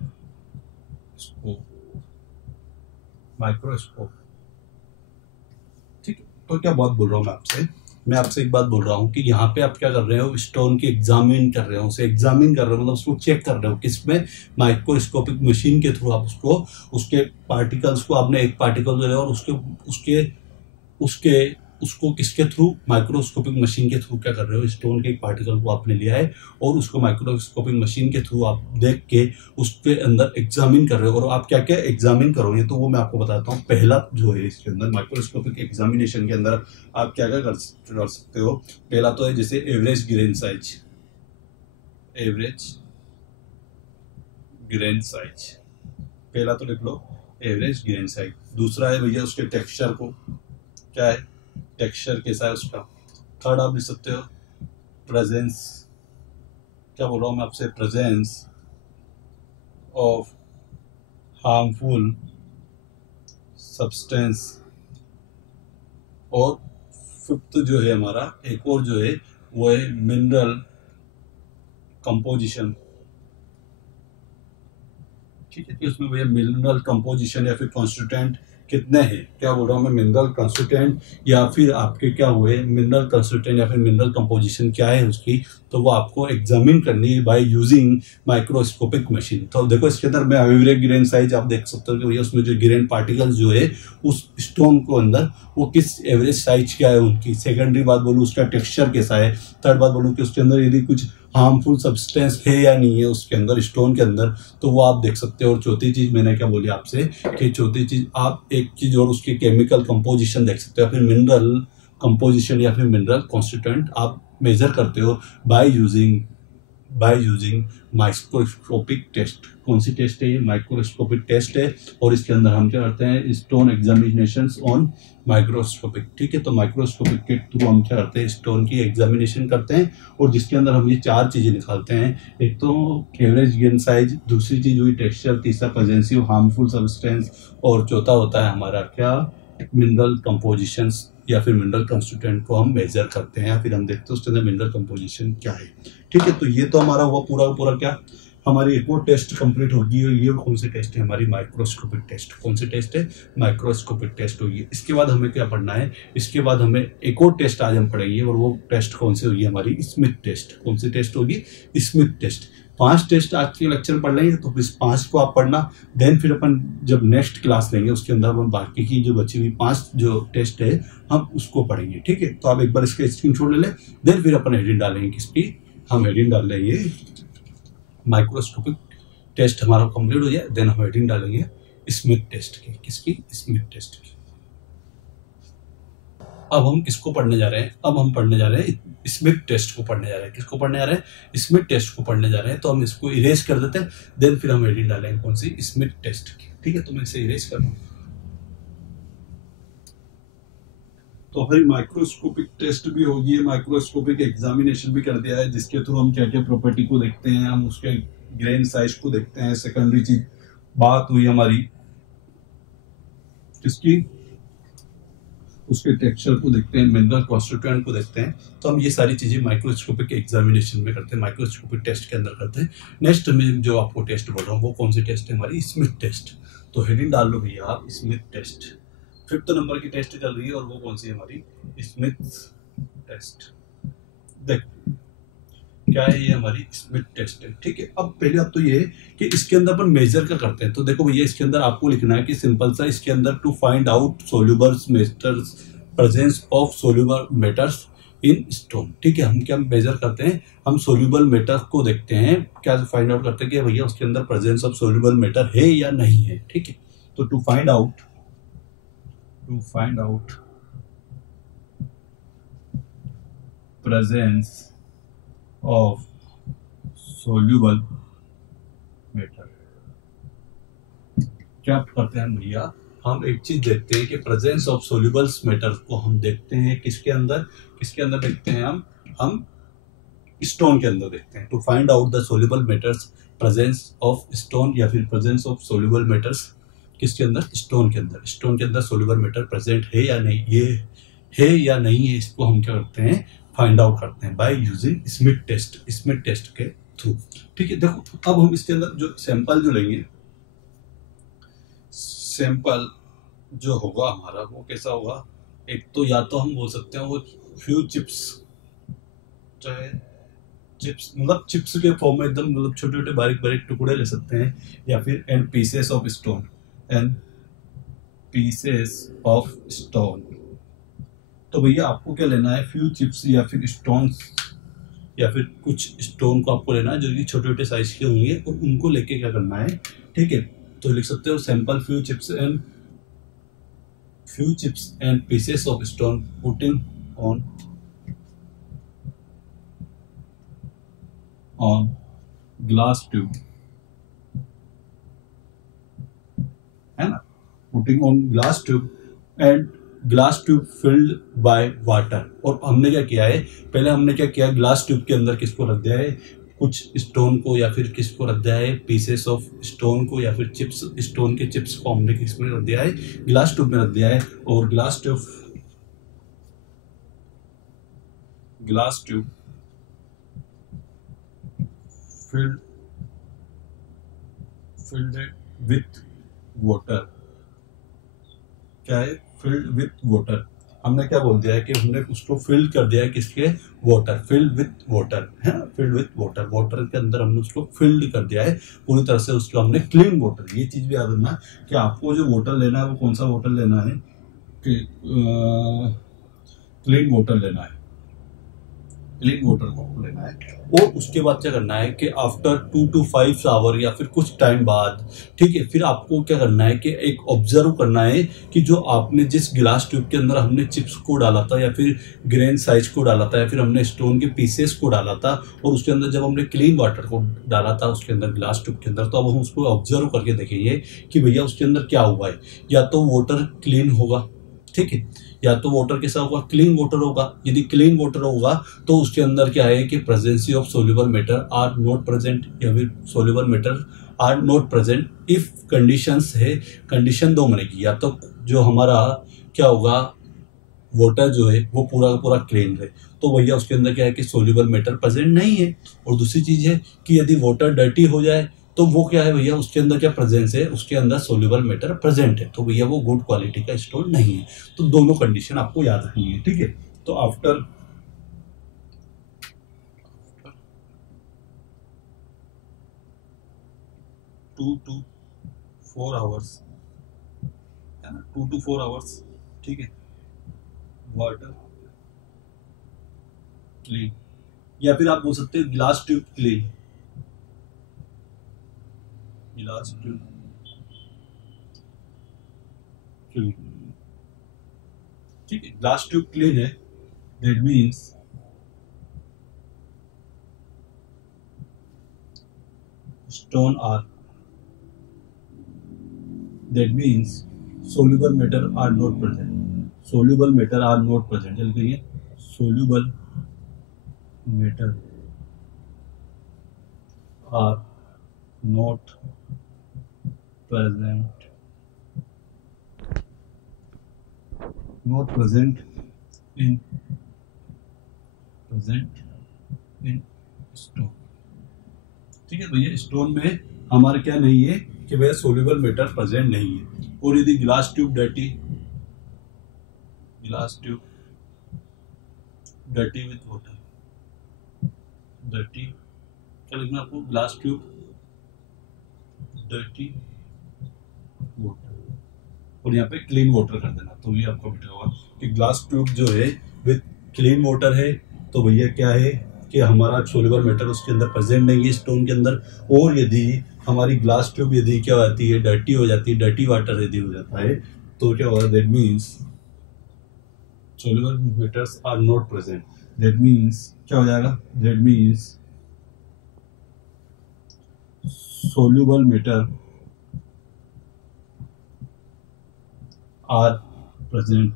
ठीक है, तो क्या बात बोल रहा हूँ मैं आपसे एक बात बोल रहा हूँ कि यहाँ पे आप क्या कर रहे हो, स्टोन की एग्जामिन कर रहे हो, उसे एग्जामिन कर रहे हो मतलब उसको चेक कर रहे हो। किसमें, माइक्रोस्कोपिक मशीन के थ्रू। आप उसको, उसके पार्टिकल्स को आपने एक पार्टिकल ले लिया और उसको किसके थ्रू, माइक्रोस्कोपिक मशीन के थ्रू क्या कर रहे हो, स्टोन के एक पार्टिकल को आपने लिया है और उसको माइक्रोस्कोपिक मशीन के थ्रू आप देख के उसके अंदर एग्जामिन कर रहे हो। और आप क्या क्या एग्जामिन करोगे तो वो मैं आपको बताता हूँ। पहला जो है इसके अंदर माइक्रोस्कोपिक एग्जामिनेशन के अंदर आप क्या क्या कर सकते हो। पहला तो है जैसे एवरेज ग्रेन साइज, पहला तो लिख लो एवरेज ग्रेन साइज। दूसरा है भैया उसके टेक्सचर को, क्या है, टेक्सचर कैसा है उसका। थर्ड आप लिख सकते हो प्रेजेंस, क्या बोल रहा हूँ मैं आपसे, प्रेजेंस ऑफ हार्मफुल सब्सटेंस। और 5th जो है हमारा एक और जो है वो है मिनरल कंपोजिशन। ठीक है, कि उसमें भैया मिनरल कंपोजिशन या फिर कॉन्स्टिट्यूएंट कितने हैं। क्या बोल रहा हूँ मैं, मिनरल कॉन्स्टिट्यूएंट या फिर आपके क्या हुए, मिनरल कॉन्स्टिट्यूएंट या फिर मिनरल कंपोजिशन क्या है उसकी, तो वो आपको एग्जामिन करनी है बाय यूजिंग माइक्रोस्कोपिक मशीन। तो देखो इसके अंदर मैं एवरेज ग्रेन साइज आप देख सकते हो कि भैया उसमें जो ग्रेन पार्टिकल्स जो है उस स्टोन को अंदर वो किस एवरेज साइज क्या है उनकी। सेकेंडरी बात बोलूँ उसका टेक्सचर कैसा है। थर्ड बात बोलूँ कि उसके अंदर यदि कुछ हार्मफुल सब्सटेंस है या नहीं है उसके अंदर, स्टोन के अंदर, तो वो आप देख सकते हो। और चौथी चीज मैंने क्या बोली आपसे कि चौथी चीज आप एक चीज और उसकी केमिकल कंपोजिशन देख सकते हो, फिर मिनरल कंपोजिशन या फिर मिनरल कॉन्स्टिट्यूएंट आप मेजर करते हो बाय यूजिंग माइक्रोस्कोपिक टेस्ट। कौन सी टेस्ट है ये, माइक्रोस्कोपिक टेस्ट है। और इसके अंदर हम क्या करते हैं, स्टोन एग्जामिनेशंस ऑन माइक्रोस्कोपिक। ठीक है, तो माइक्रोस्कोपिक के थ्रू हम क्या करते हैं, स्टोन की एग्जामिनेशन करते हैं और जिसके अंदर हम ये 4 चीजें निकालते हैं। एक तो एवरेज ग्रेन साइज, दूसरी चीज हुई टेक्सचर, तीसरा प्रेजेंस ऑफ हार्मफुल सब्सटेंस, और चौथा होता है हमारा क्या, मिनरल कंपोजिशंस या फिर मिनरल कंस्टिट्यूएंट को हम मेजर करते हैं या फिर हम देखते हैं उसके अंदर मिनरल कंपोजिशन क्या है। ठीक है, तो ये तो हमारा हुआ पूरा क्या, हमारी एक और टेस्ट कंप्लीट होगी। और ये कौन सी टेस्ट है, हमारी माइक्रोस्कोपिक टेस्ट। कौन सी टेस्ट है, माइक्रोस्कोपिक टेस्ट होगी। इसके बाद हमें क्या पढ़ना है, इसके बाद हमें एक और टेस्ट आज हम पढ़ेंगे और वो टेस्ट कौन सी होगी, हमारी स्मिथ टेस्ट। कौन सी टेस्ट होगी, स्मिथ टेस्ट। 5 टेस्ट आज के लेक्चर में पढ़ लेंगे, तो इस 5 को आप पढ़ना। देन फिर अपन जब नेक्स्ट क्लास लेंगे उसके अंदर हम बाकी की जो बची हुई 5 जो टेस्ट है हम उसको पढ़ेंगे। ठीक है, तो आप एक बार इसका स्क्रीनशॉट ले लें। देन फिर अपन हेडिंग डालेंगे किसकी, हम हेडिंग डाल लेंगे माइक्रोस्कोपिक टेस्ट हमारा कंप्लीट हो जाए। देन हम हेडिंग डालेंगे स्मिथ टेस्ट की, किसकी, स्मिथ टेस्ट की। अब हम किसको पढ़ने जा रहे हैं, अब हम पढ़ने जा रहे हैं स्मिथ टेस्ट को पढ़ने जा रहे हैं। किसको पढ़ने जा रहे हैं, स्मिथ टेस्ट को पढ़ने जा रहे हैं। तो हम इसको इरेज कर देते हैं। देन फिर हम हेडिंग डालेंगे कौन सी, स्मिथ टेस्ट की। ठीक है, तो मैं इसे इरेज कर दूं। तो हमारी माइक्रोस्कोपिक टेस्ट भी होगी, माइक्रोस्कोपिक एग्जामिनेशन भी कर दिया है, जिसके थ्रू हम क्या क्या प्रॉपर्टी को देखते हैं, हम उसके ग्रेन साइज को देखते हैं। सेकेंडरी चीज बात हुई हमारी किसकी, उसके टेक्सचर को देखते हैं, मिनरल कॉन्स्टिट्यूएंट को देखते हैं। तो हम ये सारी चीजें माइक्रोस्कोपिक एग्जामिनेशन में करते हैं, माइक्रोस्कोपिक टेस्ट के अंदर करते हैं। नेक्स्ट में जो आपको टेस्ट बोल रहा हूँ वो कौन सी टेस्ट है, हमारी स्मिथ टेस्ट। तो हेडिंग डाल लो भैया आप, स्मिथ टेस्ट। 5th नंबर की टेस्ट चल रही है और वो कौन सी है, हमारी स्मिथ टेस्ट। देख क्या है, ये हमारी स्मिथ टेस्ट है। ठीक है, अब पहले आप तो ये है कि इसके अंदर अपन मेजर क्या करते हैं। तो देखो भैया, इसके अंदर आपको लिखना है कि सिंपल सा, इसके अंदर to find out soluble matters, presence of soluble matters in stone. ठीक है, हम क्या मेजर करते हैं, हम सोल्यूबल मेटर को देखते हैं, क्या फाइंड आउट करते हैं कि भैया उसके अंदर प्रेजेंस ऑफ सोल्यूबल मेटर है या नहीं है। ठीक है, तो to find out presence of soluble matter क्या करते हैं भैया, हम एक चीज देखते हैं कि प्रेजेंस ऑफ सोल्यूबल मेटर को हम देखते हैं किसके अंदर देखते हैं, हम स्टोन के अंदर देखते हैं। To find out the soluble matters, presence of stone या फिर प्रेजेंस ऑफ सोल्यूबल मेटर्स किसके अंदर, स्टोन के अंदर सोल्यूबल मेटर प्रेजेंट है या नहीं, ये है या नहीं है, इसको हम क्या करते हैं, फाइंड आउट करते हैं बाय यूजिंग स्मिथ टेस्ट के थ्रू। ठीक है, देखो अब हम इसके अंदर जो सैंपल जो लेंगे, सैंपल जो होगा हमारा वो कैसा होगा, एक तो या तो हम बोल सकते हैं वो फ्यू चिप्स, चाहे चिप्स मतलब चिप्स के फॉर्म में एकदम मतलब छोटे छोटे बारीक बारीक टुकड़े ले सकते हैं, या फिर एंड पीसेस ऑफ स्टोन। तो भैया आपको क्या लेना है, फ्यू चिप्स या फिर स्टोन्स या फिर कुछ स्टोन को आपको लेना है जो कि छोटे छोटे साइज के होंगे, और उनको लेके क्या करना है। ठीक है, तो लिख सकते हो sample few chips and pieces of stone putting on glass tube, है ना, putting on glass tube and glass tube filled by water। और हमने क्या किया है, पहले हमने क्या किया, ग्लास ट्यूब के अंदर किसको रख दिया है, कुछ स्टोन को, या फिर किसको रख दिया है, पीसेस ऑफ स्टोन को, या फिर चिप्स, स्टोन के चिप्स को हमने किस में रख दिया है, ग्लास ट्यूब में रख दिया है। और glass tube filled with water, क्या है, filled with water। हमने क्या बोल दिया है कि हमने उसको फिल कर दिया है किसके, वाटर, फिल्ड विथ वाटर है ना, फिल्ड विथ वाटर, वाटर के अंदर हमने उसको फिल्ड कर दिया है पूरी तरह से, उसको हमने क्लीन वाटर। ये चीज भी याद रखना कि आपको जो वाटर लेना है वो कौन सा वाटर लेना है, कि क्लीन वाटर लेना है, क्लीन वाटर को लेना है। और उसके बाद क्या करना है कि आफ्टर 2 to 5 आवर या फिर कुछ टाइम बाद, ठीक है, फिर आपको क्या करना है कि एक ऑब्जर्व करना है कि जो आपने जिस गिलास ट्यूब के अंदर हमने चिप्स को डाला था, या फिर ग्रेन साइज को डाला था, या फिर हमने स्टोन के पीसेस को डाला था, और उसके अंदर जब हमने क्लीन वाटर को डाला था उसके अंदर ग्लास ट्यूब के अंदर, तो अब हम उसको ऑब्जर्व करके देखेंगे कि भैया उसके अंदर क्या हुआ है। या तो वाटर क्लीन होगा, ठीक है, या तो वाटर कैसा होगा, क्लीन वाटर होगा। यदि क्लीन वाटर होगा तो उसके अंदर क्या है कि presence of soluble matter are not present, या फिर soluble matter are not present if conditions है, कंडीशन दो बनेगी, या तो जो हमारा क्या होगा, वाटर जो है वो पूरा का पूरा क्लीन है, तो भैया उसके अंदर क्या है कि सोल्यूबल मेटर प्रेजेंट नहीं है। और दूसरी चीज है कि यदि वाटर डर्टी हो जाए तो वो क्या है भैया, उसके अंदर क्या प्रेजेंस है, उसके अंदर सोल्यूबल मेटर प्रेजेंट है, तो भैया वो गुड क्वालिटी का स्टोन नहीं है। तो दोनों कंडीशन आपको याद रखनी है, ठीक है। तो आफ्टर 2 to 4 आवर्स, है ना, 2 to 4 आवर्स, ठीक है, वाटर क्लीन, या फिर आप बोल सकते हैं glass tube clean, glass tube clean, ठीक है, ग्लास ट्यूब क्लीन है, that means stone are, that means soluble matter are not present, soluble matter are not present, चल कहिए soluble matter are not present, not present in stone. ठीक है भैया, स्टोन में हमारा क्या नहीं है कि भैया सोल्यूबल मेटर प्रेजेंट नहीं है। और यदि glass tube dirty with water, dirty क्या लिखना आपको, ग्लास ट्यूब डर्टी वाटर, और यहाँ पे क्लीन वाटर कर देना। तो ये आपको बेटा होगा कि ग्लास ट्यूब जो है विथ क्लीन वाटर है, तो भैया क्या है कि हमारा सोल्यूबल मेटर उसके अंदर प्रेजेंट नहीं है स्टोन के अंदर। और यदि हमारी ग्लास ट्यूब यदि क्या होती है, डर्टी हो जाती है, डर्टी वाटर यदि हो जाता है, तो क्या होगा, that means soluble matters are not present. That means क्या हो जाएगा, that means soluble matter are present.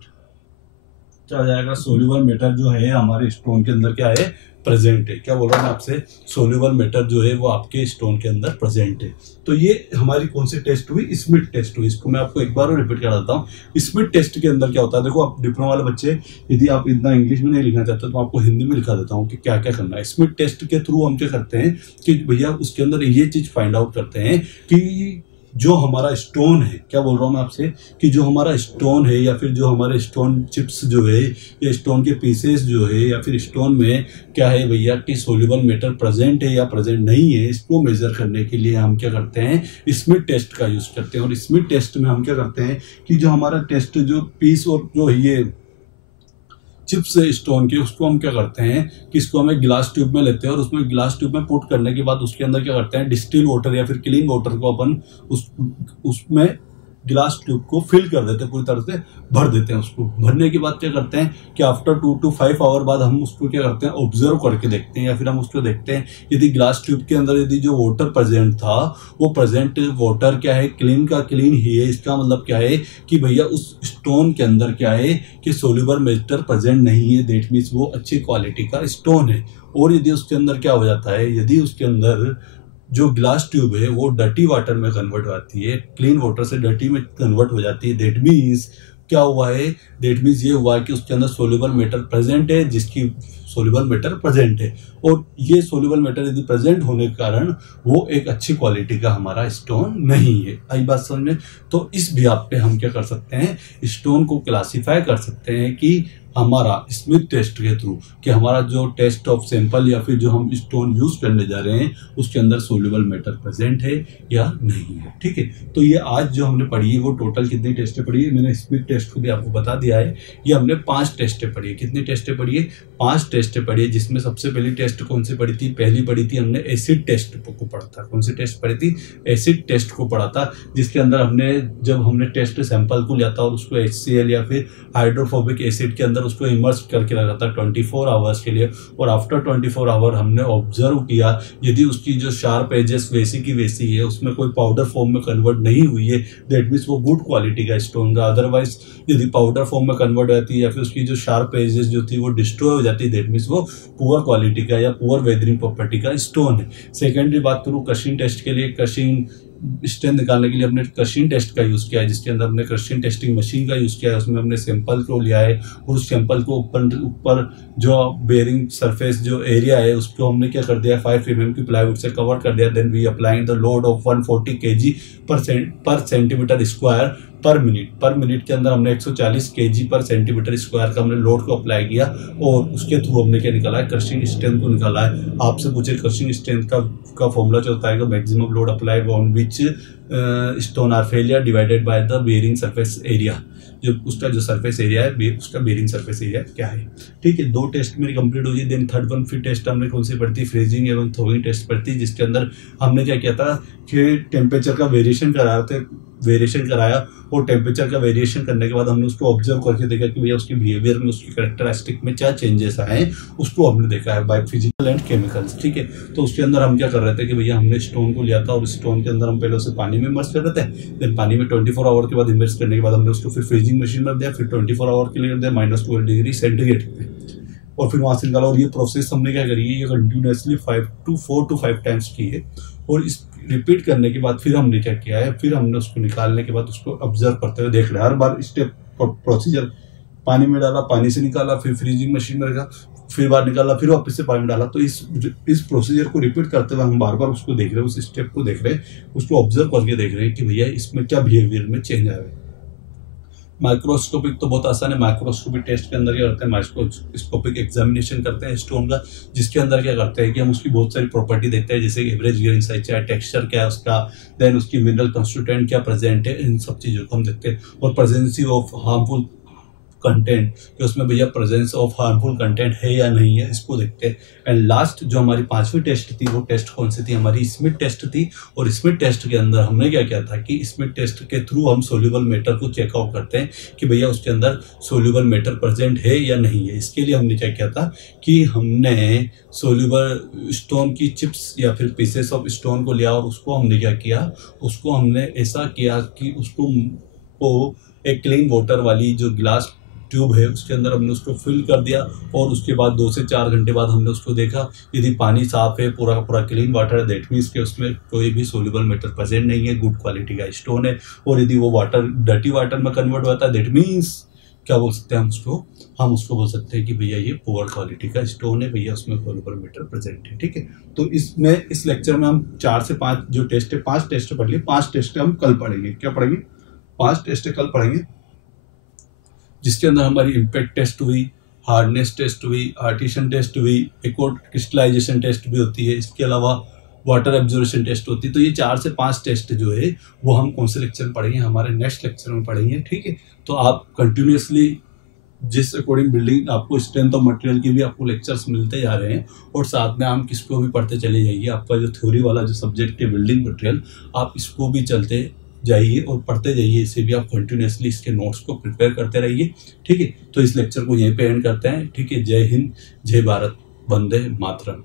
क्या हो जाएगा, सोल्यूबल मेटर जो है हमारे स्टोन के अंदर क्या है, प्रेजेंट है। क्या बोल रहा हूँ मैं आपसे, सोल्यूबल मेटर जो है वो आपके स्टोन के अंदर प्रेजेंट है। तो ये हमारी कौन सी टेस्ट हुई, स्मिथ टेस्ट हुई। इसको मैं आपको एक बार और रिपीट करा देता हूँ। स्मिथ टेस्ट के अंदर क्या होता है, देखो आप डिप्लोमा वाले बच्चे, यदि आप इतना इंग्लिश में नहीं लिखना चाहते तो आपको हिंदी में लिखा देता हूँ कि क्या क्या करना है। स्मिथ टेस्ट के थ्रू हम क्या करते हैं कि भैया उसके अंदर ये चीज फाइंड आउट करते हैं कि जो हमारा स्टोन है, क्या बोल रहा हूँ मैं आपसे, कि जो हमारा स्टोन है या फिर जो हमारे स्टोन चिप्स जो है या स्टोन के पीसेस जो है या फिर स्टोन में क्या है भैया कि सोल्यूबल मेटर प्रेजेंट है या प्रेजेंट नहीं है, इसको मेजर करने के लिए हम क्या करते हैं, स्मिथ टेस्ट का यूज करते हैं। और स्मिथ टेस्ट में हम क्या करते हैं कि जो हमारा टेस्ट जो पीस और जो ये चिप्स है स्टोन के, उसको हम क्या करते हैं कि इसको हमें ग्लास ट्यूब में लेते हैं और उसमें ग्लास ट्यूब में पुट करने के बाद उसके अंदर क्या करते हैं, डिस्टिल वाटर या फिर क्लीन वाटर को अपन उसमें ग्लास ट्यूब को फिल कर देते हैं, पूरी तरह से भर देते हैं। उसको भरने के बाद क्या करते हैं कि आफ्टर 2 to 5 आवर बाद हम उसको क्या करते हैं, ऑब्जर्व करके देखते हैं या फिर हम उसको देखते हैं यदि ग्लास ट्यूब के अंदर यदि जो वाटर प्रेजेंट था वो प्रेजेंट वाटर क्या है, क्लीन का क्लीन ही है। इसका मतलब क्या है कि भैया उस स्टोन के अंदर क्या है कि सोल्यूबल मेटर प्रेजेंट नहीं है, दैट मीन्स वो अच्छी क्वालिटी का स्टोन है। और यदि उसके अंदर क्या हो जाता है, यदि उसके अंदर जो ग्लास ट्यूब है वो डर्टी वाटर में कन्वर्ट हो जाती है, क्लीन वाटर से डर्टी में कन्वर्ट हो जाती है, दैट मीन्स क्या हुआ है, दैट मीन्स ये हुआ है कि उसके अंदर सोल्यूबल मेटर प्रेजेंट है, जिसकी सोल्यूबल मेटर प्रेजेंट है। और ये सोल्यूबल मेटर यदि प्रेजेंट होने के कारण वो एक अच्छी क्वालिटी का हमारा स्टोन नहीं है। आई बात समझ में। तो इस बिहाफ पे हम क्या कर सकते हैं, स्टोन को क्लासिफाई कर सकते हैं कि हमारा स्मिथ टेस्ट के थ्रू कि हमारा जो टेस्ट ऑफ सैंपल या फिर जो हम स्टोन यूज करने जा रहे हैं उसके अंदर सोल्यूबल मेटर प्रेजेंट है या नहीं है। ठीक है, तो ये आज जो हमने पढ़ी है वो टोटल कितनी टेस्टें पढ़ी है, मैंने स्मिथ टेस्ट को भी आपको बता दिया है। ये हमने 5 टेस्टें पढ़ी है। कितनी टेस्टें पढ़ी है, 5 टेस्टें पढ़ी है, जिसमें सबसे पहली टेस्ट कौन सी पढ़ी थी, पहली पढ़ी थी हमने एसिड टेस्ट को पढ़ा था। कौन सी टेस्ट पढ़ी थी, एसिड टेस्ट को पढ़ा था, जिसके अंदर हमने जब हमने टेस्ट सैंपल को लिया था और उसको HCl या फिर हाइड्रोफोबिक एसिड के अंदर उसको इमर्स करके रखा था 24 आवर्स के लिए। और आफ्टर 24 आवर हमने ऑब्जर्व किया यदि उसकी जो शार्प एजेस वैसी की वैसी है, उसमें कोई पाउडर फॉर्म में कन्वर्ट नहीं हुई है, दैट मीन्स वो गुड क्वालिटी का स्टोन का। अदरवाइज यदि पाउडर फॉर्म में कन्वर्ट हो जाती है या फिर उसकी जो शार्प एजेस जो थी वो डिस्ट्रॉय हो जाती है, दैट मीन्स वो पुअर क्वालिटी का या पुअर वेदरिंग प्रॉपर्टी का स्टोन है। सेकेंडरी बात करूँ क्रशिंग टेस्ट के लिए, क्रशिंग स्ट्रेंथ निकालने के लिए हमने क्रशिंग टेस्ट का यूज किया है, जिसके अंदर हमने क्रशिंग टेस्टिंग मशीन का यूज किया है। उसमें हमने सैंपल को लिया है और उस सैंपल को ऊपर जो बेरिंग सरफेस जो एरिया है उसको हमने क्या कर दिया, 5 mm की प्लाईवुड से कवर कर दिया। Then we applying the load of 140 kg per centimetre square per minute के अंदर हमने 140 kg पर सेंटीमीटर स्क्वायर का हमने लोड को अप्लाई किया और उसके थ्रू हमने क्या निकाला है, क्रशिंग स्ट्रेंथ को निकाला है। आपसे पूछे क्रशिंग स्ट्रेंथ का फॉर्मूला जो होता है maximum load applied on which stone are failure divided by the bearing surface area, जो उसका जो सरफेस एरिया है उसका बेरिंग सरफेस एरिया क्या है। ठीक है, 2 टेस्ट मेरी कंप्लीट हो गई। देन थर्ड वन फिर टेस्ट हमने कौन सी पढ़ती, फ्रीजिंग एवं थोइंग टेस्ट पढ़ती, जिसके अंदर हमने क्या किया था कि टेम्परेचर का वेरिएशन कराया और टेम्परेचर का वेरिएशन करने के बाद हमने उसको ऑब्जर्व करके देखा कि भैया उसके बिहेवियर में उसकी कैरेक्टरिस्टिक में क्या चेंजेस आए, उसको हमने देखा है बाय फिजिकल एंड केमिकल्स। ठीक है, तो उसके अंदर हम क्या कर रहे थे कि भैया हमने स्टोन को लिया था और स्टोन के अंदर हम पहले उसे पानी में इमर्स कर रहे थे। देन पानी में 24 आवर के बाद इमर्स करने के बाद हमने उसको फिर फ्रीजिंग मशीन में दिया, फिर 24 आवर के लिए दिया -12 डिग्री सेंटीग्रेड पे और फिर वहां से निकाला। और ये प्रोसेस हमने क्या करी है, ये कंटिन्यूसली 4 to 5 टाइम्स की है। और रिपीट करने के बाद फिर हमने क्या किया है, फिर हमने उसको निकालने के बाद उसको ऑब्जर्व करते हुए देख रहे हैं हर बार स्टेप प्रोसीजर। पानी में डाला, पानी से निकाला, फिर फ्रीजिंग मशीन में रखा, फिर बाहर निकाला, फिर वापस से पानी में डाला। तो इस प्रोसीजर को रिपीट करते हुए हम बार बार उसको देख रहे हैं, उस स्टेप को देख रहे हैं, उसको ऑब्जर्व करके देख रहे हैं कि भैया इसमें क्या बिहेवियर में चेंज आया है। माइक्रोस्कोपिक तो बहुत आसान है। माइक्रोस्कोपिक टेस्ट के अंदर क्या करते हैं, माइक्रोस्कोपिक एग्जामिनेशन करते हैं स्टोन का, जिसके अंदर क्या करते हैं कि हम उसकी बहुत सारी प्रॉपर्टी देखते हैं, जैसे एवरेज ग्रेन साइज क्या है, टेक्सचर क्या है उसका, देन उसकी मिनरल कंस्टिट्यूएंट क्या प्रेजेंट है, इन सब चीज़ों को हम देखते हैं। और प्रेजेंसी ऑफ हार्मफुल कंटेंट, कि उसमें भैया प्रेजेंस ऑफ हार्मफुल कंटेंट है या नहीं है, इसको देखते हैं। एंड लास्ट जो हमारी 5वीं टेस्ट थी, वो टेस्ट कौन सी थी, हमारी स्मिथ टेस्ट थी। और स्मिथ टेस्ट के अंदर हमने क्या किया था कि स्मिथ टेस्ट के थ्रू हम सोल्यूबल मैटर को चेकआउट करते हैं कि भैया उसके अंदर सोल्यूबल मैटर प्रेजेंट है या नहीं है। इसके लिए हमने क्या किया था कि हमने सोल्यूबल स्टोन की चिप्स या फिर पीसेस ऑफ स्टोन को लिया और उसको हमने क्या किया, उसको हमने ऐसा किया कि उसको एक क्लीन वाटर वाली जो ग्लास ट्यूब है उसके अंदर हमने उसको फिल कर दिया। और उसके बाद 2 से 4 घंटे बाद हमने उसको देखा, यदि पानी साफ है, पूरा का पूरा क्लीन वाटर है, दैट मीन्स कि उसमें कोई भी सोल्यूबल मैटर प्रेजेंट नहीं है, गुड क्वालिटी का स्टोन है। और यदि वो वाटर डर्टी वाटर में कन्वर्ट होता है, दैट मीन्स क्या बोल सकते हैं हम उसको बोल सकते हैं कि भैया ये पुअर क्वालिटी का स्टोन है, भैया उसमें सोल्यूबल मैटर प्रेजेंट है। ठीक है, तो इस लेक्चर में हम 4 से 5 जो टेस्ट है, 5 टेस्ट पढ़ लिए, 5 टेस्ट हम कल पढ़ेंगे। क्या पढ़ेंगे? 5 टेस्ट कल पढ़ेंगे, जिसके अंदर हमारी इम्पैक्ट टेस्ट हुई, हार्डनेस टेस्ट हुई, आर्टिशन टेस्ट हुई, एक और क्रिस्टलाइजेशन टेस्ट भी होती है, इसके अलावा वाटर एब्जॉर्प्शन टेस्ट होती है। तो ये 4 से 5 टेस्ट जो है वो हम कौन से लेक्चर में पढ़ेंगे, हमारे नेक्स्ट लेक्चर में पढ़ेंगे। ठीक है, तो आप कंटिन्यूसली जिस अकॉर्डिंग बिल्डिंग आपको स्ट्रेंथ ऑफ मटेरियल की भी आपको लेक्चर्स मिलते जा रहे हैं, और साथ में हम किसको भी पढ़ते चले जाइए। आपका जो थ्योरी वाला जो सब्जेक्ट है बिल्डिंग मटेरियल, आप इसको भी चलते जाइए और पढ़ते जाइए, इसे भी आप कंटिन्यूसली इसके नोट्स को प्रिपेयर करते रहिए। ठीक है, तो इस लेक्चर को यहीं पे एंड करते हैं। ठीक है, जय हिंद, जय भारत, वंदे मातरम।